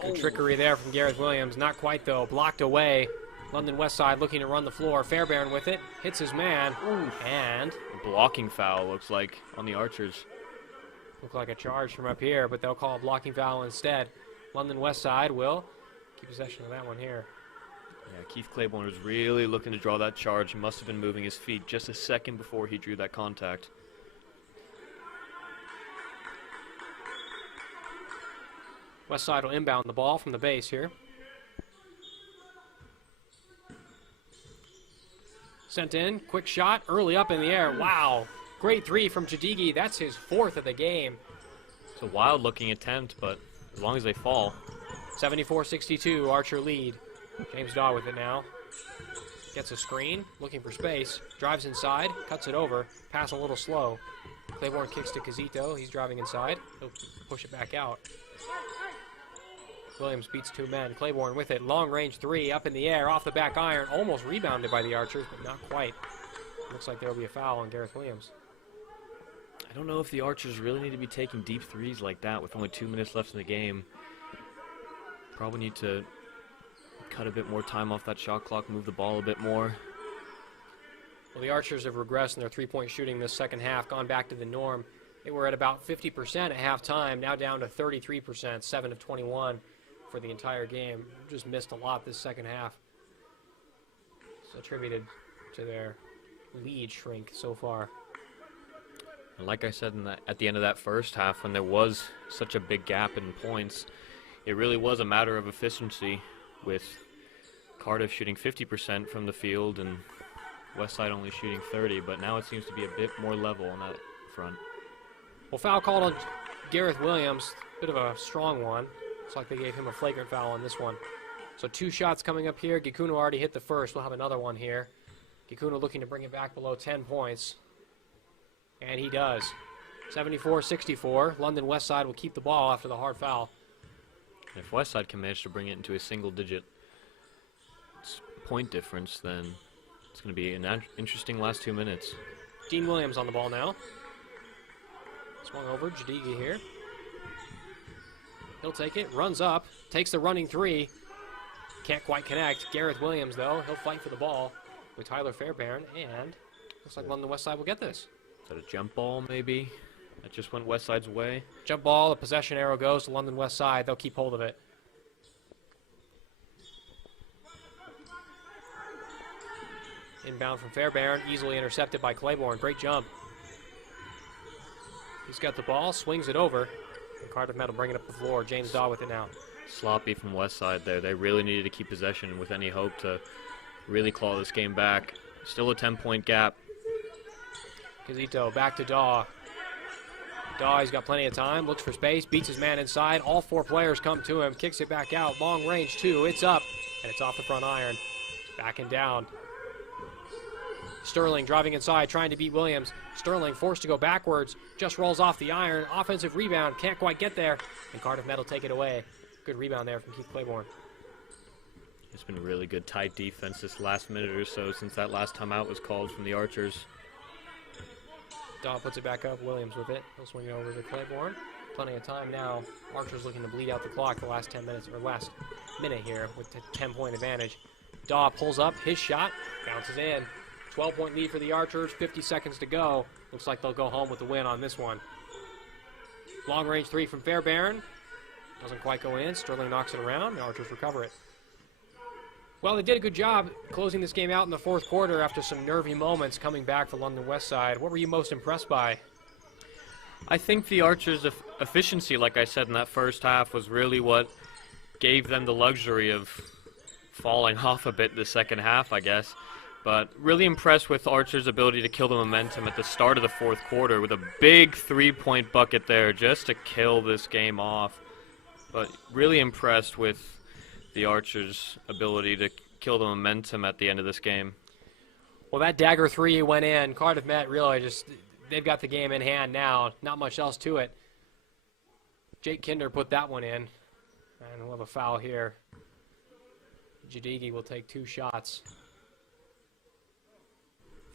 Good trickery there from Gareth Williams. Not quite, though. Blocked away. London Westside looking to run the floor. Fairbairn with it. Hits his man. Ooh. And a blocking foul, looks like, on the Archers. Look like a charge from up here, but they'll call a blocking foul instead. London Westside will keep possession of that one here. Yeah, Keith Claiborne was really looking to draw that charge. He must have been moving his feet just a second before he drew that contact. Westside will inbound the ball from the base here. Sent in, quick shot, early up in the air. Wow, great 3 from Jadigi. That's his 4th of the game. It's a wild-looking attempt, but as long as they fall. 74-62, Archer lead. James Daw with it now. Gets a screen, looking for space. Drives inside, cuts it over. Pass a little slow. Claiborne kicks to Casito. He's driving inside. He'll push it back out. Williams beats 2 men. Claiborne with it. Long range 3 up in the air, off the back iron. Almost rebounded by the Archers, but not quite. Looks like there will be a foul on Gareth Williams. I don't know if the Archers really need to be taking deep threes like that with only 2 minutes left in the game. Probably need to cut a bit more time off that shot clock, move the ball a bit more. Well, the Archers have regressed in their three-point shooting this second half, gone back to the norm. They were at about 50% at halftime, now down to 33%, 7 of 21 for the entire game. Just missed a lot this second half. It's attributed to their lead shrink so far. And like I said at the end of that first half, when there was such a big gap in points, it really was a matter of efficiency, with Cardiff shooting 50% from the field and Westside only shooting 30%, but now it seems to be a bit more level on that front. Well, foul called on Gareth Williams, bit of a strong one. Looks like they gave him a flagrant foul on this one. So 2 shots coming up here. Gikuno already hit the first. We'll have another one here. Gikuno looking to bring it back below 10 points. And he does. 74-64. London Westside will keep the ball after the hard foul. If Westside can manage to bring it into a single-digit point difference, then it's going to be an interesting last 2 minutes. Dean Williams on the ball now. Swung over, Jadigi here. He'll take it, runs up, takes the running 3. Can't quite connect. Gareth Williams, though, he'll fight for the ball with Tyler Fairbairn, and looks like London Westside will get this. Is that a jump ball, maybe? That just went Westside's way. Jump ball, the possession arrow goes to London Westside. They'll keep hold of it. Inbound from Fairbairn, easily intercepted by Claiborne. Great jump. He's got the ball, swings it over. And Cardiff Met will bring it up the floor. James Daw with it now. Sloppy from Westside there. They really needed to keep possession with any hope to really claw this game back. Still a 10-point gap. Gazito back to Daw. Daw, he's got plenty of time, looks for space, beats his man inside. All 4 players come to him, kicks it back out. Long range 2, it's up, and it's off the front iron. Back and down. Sterling driving inside, trying to beat Williams. Sterling forced to go backwards, just rolls off the iron. Offensive rebound, can't quite get there. And Cardiff Met will take it away. Good rebound there from Keith Claiborne. It's been really good tight defense this last minute or so since that last timeout was called from the Archers. Daw puts it back up, Williams with it. He'll swing it over to Claiborne. Plenty of time now. Archers looking to bleed out the clock the last 10 minutes, or last minute here with the 10-point advantage. Daw pulls up, his shot, bounces in. 12-point lead for the Archers, 50 seconds to go. Looks like they'll go home with the win on this one. Long range 3 from Fairbairn. Doesn't quite go in. Sterling knocks it around. The Archers recover it. Well, they did a good job closing this game out in the fourth quarter after some nervy moments coming back for London Westside. What were you most impressed by? I think the Archers' efficiency, like I said in that first half, was really what gave them the luxury of falling off a bit in the second half, I guess. But really impressed with Archer's ability to kill the momentum at the start of the fourth quarter with a big 3-point bucket there just to kill this game off. But really impressed with the Archers' ability to kill the momentum at the end of this game. Well, that dagger 3 went in. Cardiff Met really they've got the game in hand now. Not much else to it. Jake Kinder put that one in. And we'll have a foul here. Jadigi will take 2 shots.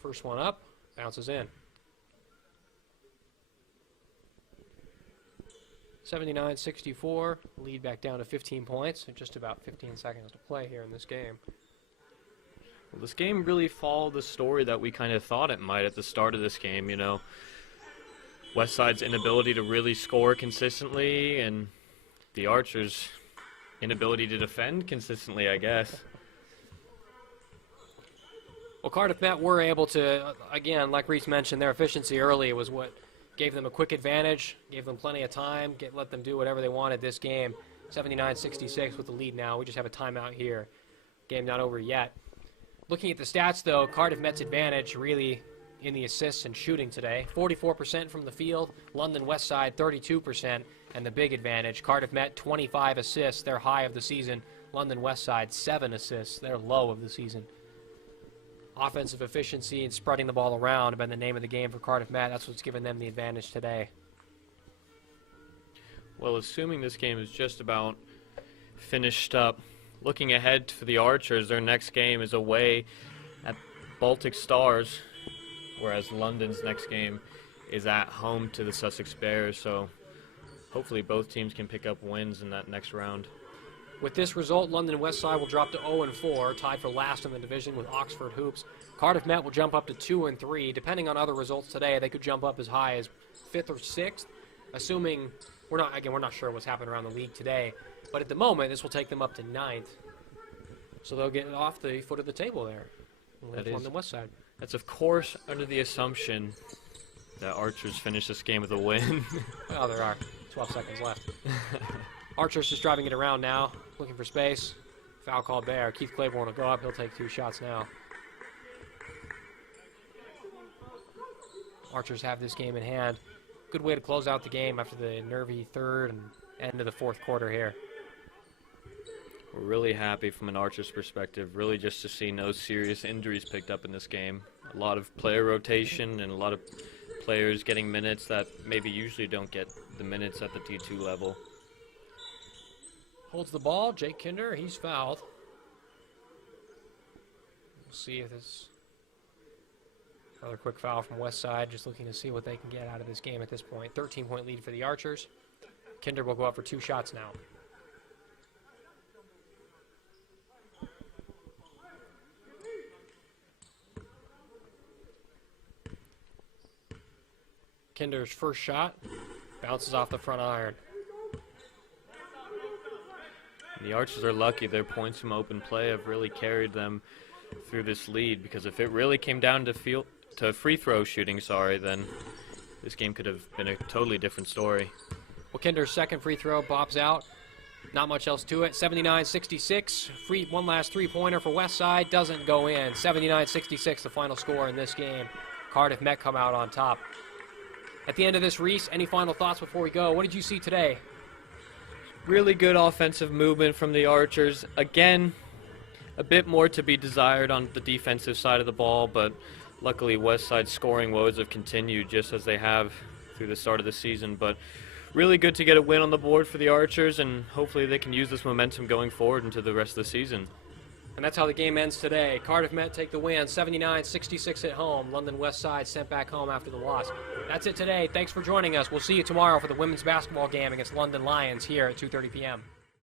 First one up, bounces in. 79-64, lead back down to 15 points, and just about 15 seconds to play here in this game. Well, this game really followed the story that we kind of thought it might at the start of this game, you know. Westside's inability to really score consistently, and the Archers' inability to defend consistently, I guess. Well, Cardiff Met were able to, again, like Reese mentioned, their efficiency early was what gave them a quick advantage, gave them plenty of time, let them do whatever they wanted this game. 79-66 with the lead now. We just have a timeout here. Game not over yet. Looking at the stats, though, Cardiff Met's advantage really in the assists and shooting today. 44% from the field, London Westside 32%, and the big advantage, Cardiff Met 25 assists, their high of the season. London Westside 7 assists, their low of the season. Offensive efficiency and spreading the ball around have been the name of the game for Cardiff Met. That's what's given them the advantage today. Well, assuming this game is just about finished up, looking ahead for the Archers, their next game is away at Baltic Stars, whereas London's next game is at home to the Sussex Bears. So hopefully both teams can pick up wins in that next round. With this result, London Westside will drop to 0-4, tied for last in the division with Oxford Hoops. Cardiff Met will jump up to 2-3. Depending on other results today, they could jump up as high as 5th or 6th, assuming we're not sure what's happened around the league today. But at the moment, this will take them up to 9th. So they'll get off the foot of the table there. That is London Westside. That's of course under the assumption that Archers finish this game with a win. Well, there are 12 seconds left. Archers just driving it around now, looking for space. Foul called there. Keith Claiborne will go up. He'll take 2 shots now. Archers have this game in hand. Good way to close out the game after the nervy third and end of the 4th quarter here. We're really happy from an Archers perspective, really just to see no serious injuries picked up in this game. A lot of player rotation and a lot of players getting minutes that maybe usually don't get the minutes at the D2 level. Holds the ball, Jake Kinder, he's fouled. We'll see if this... Another quick foul from Westside, just looking to see what they can get out of this game at this point. 13-point lead for the Archers. Kinder will go up for 2 shots now. Kinder's first shot bounces off the front iron. The Archers are lucky. Their points from open play have really carried them through this lead, because if it really came down to free throw shooting, then this game could have been a totally different story. Well, Kinder's second free throw bops out. Not much else to it. 79-66. One last three-pointer for Westside. Doesn't go in. 79-66, the final score in this game. Cardiff Met come out on top. At the end of this, Reese, any final thoughts before we go? What did you see today? Really good offensive movement from the Archers. Again, a bit more to be desired on the defensive side of the ball, but luckily Westside's scoring woes have continued just as they have through the start of the season. But really good to get a win on the board for the Archers, and hopefully they can use this momentum going forward into the rest of the season. And that's how the game ends today. Cardiff Met take the win, 79-66 at home. London Westside sent back home after the loss. That's it today. Thanks for joining us. We'll see you tomorrow for the women's basketball game against London Lions here at 2:30 p.m.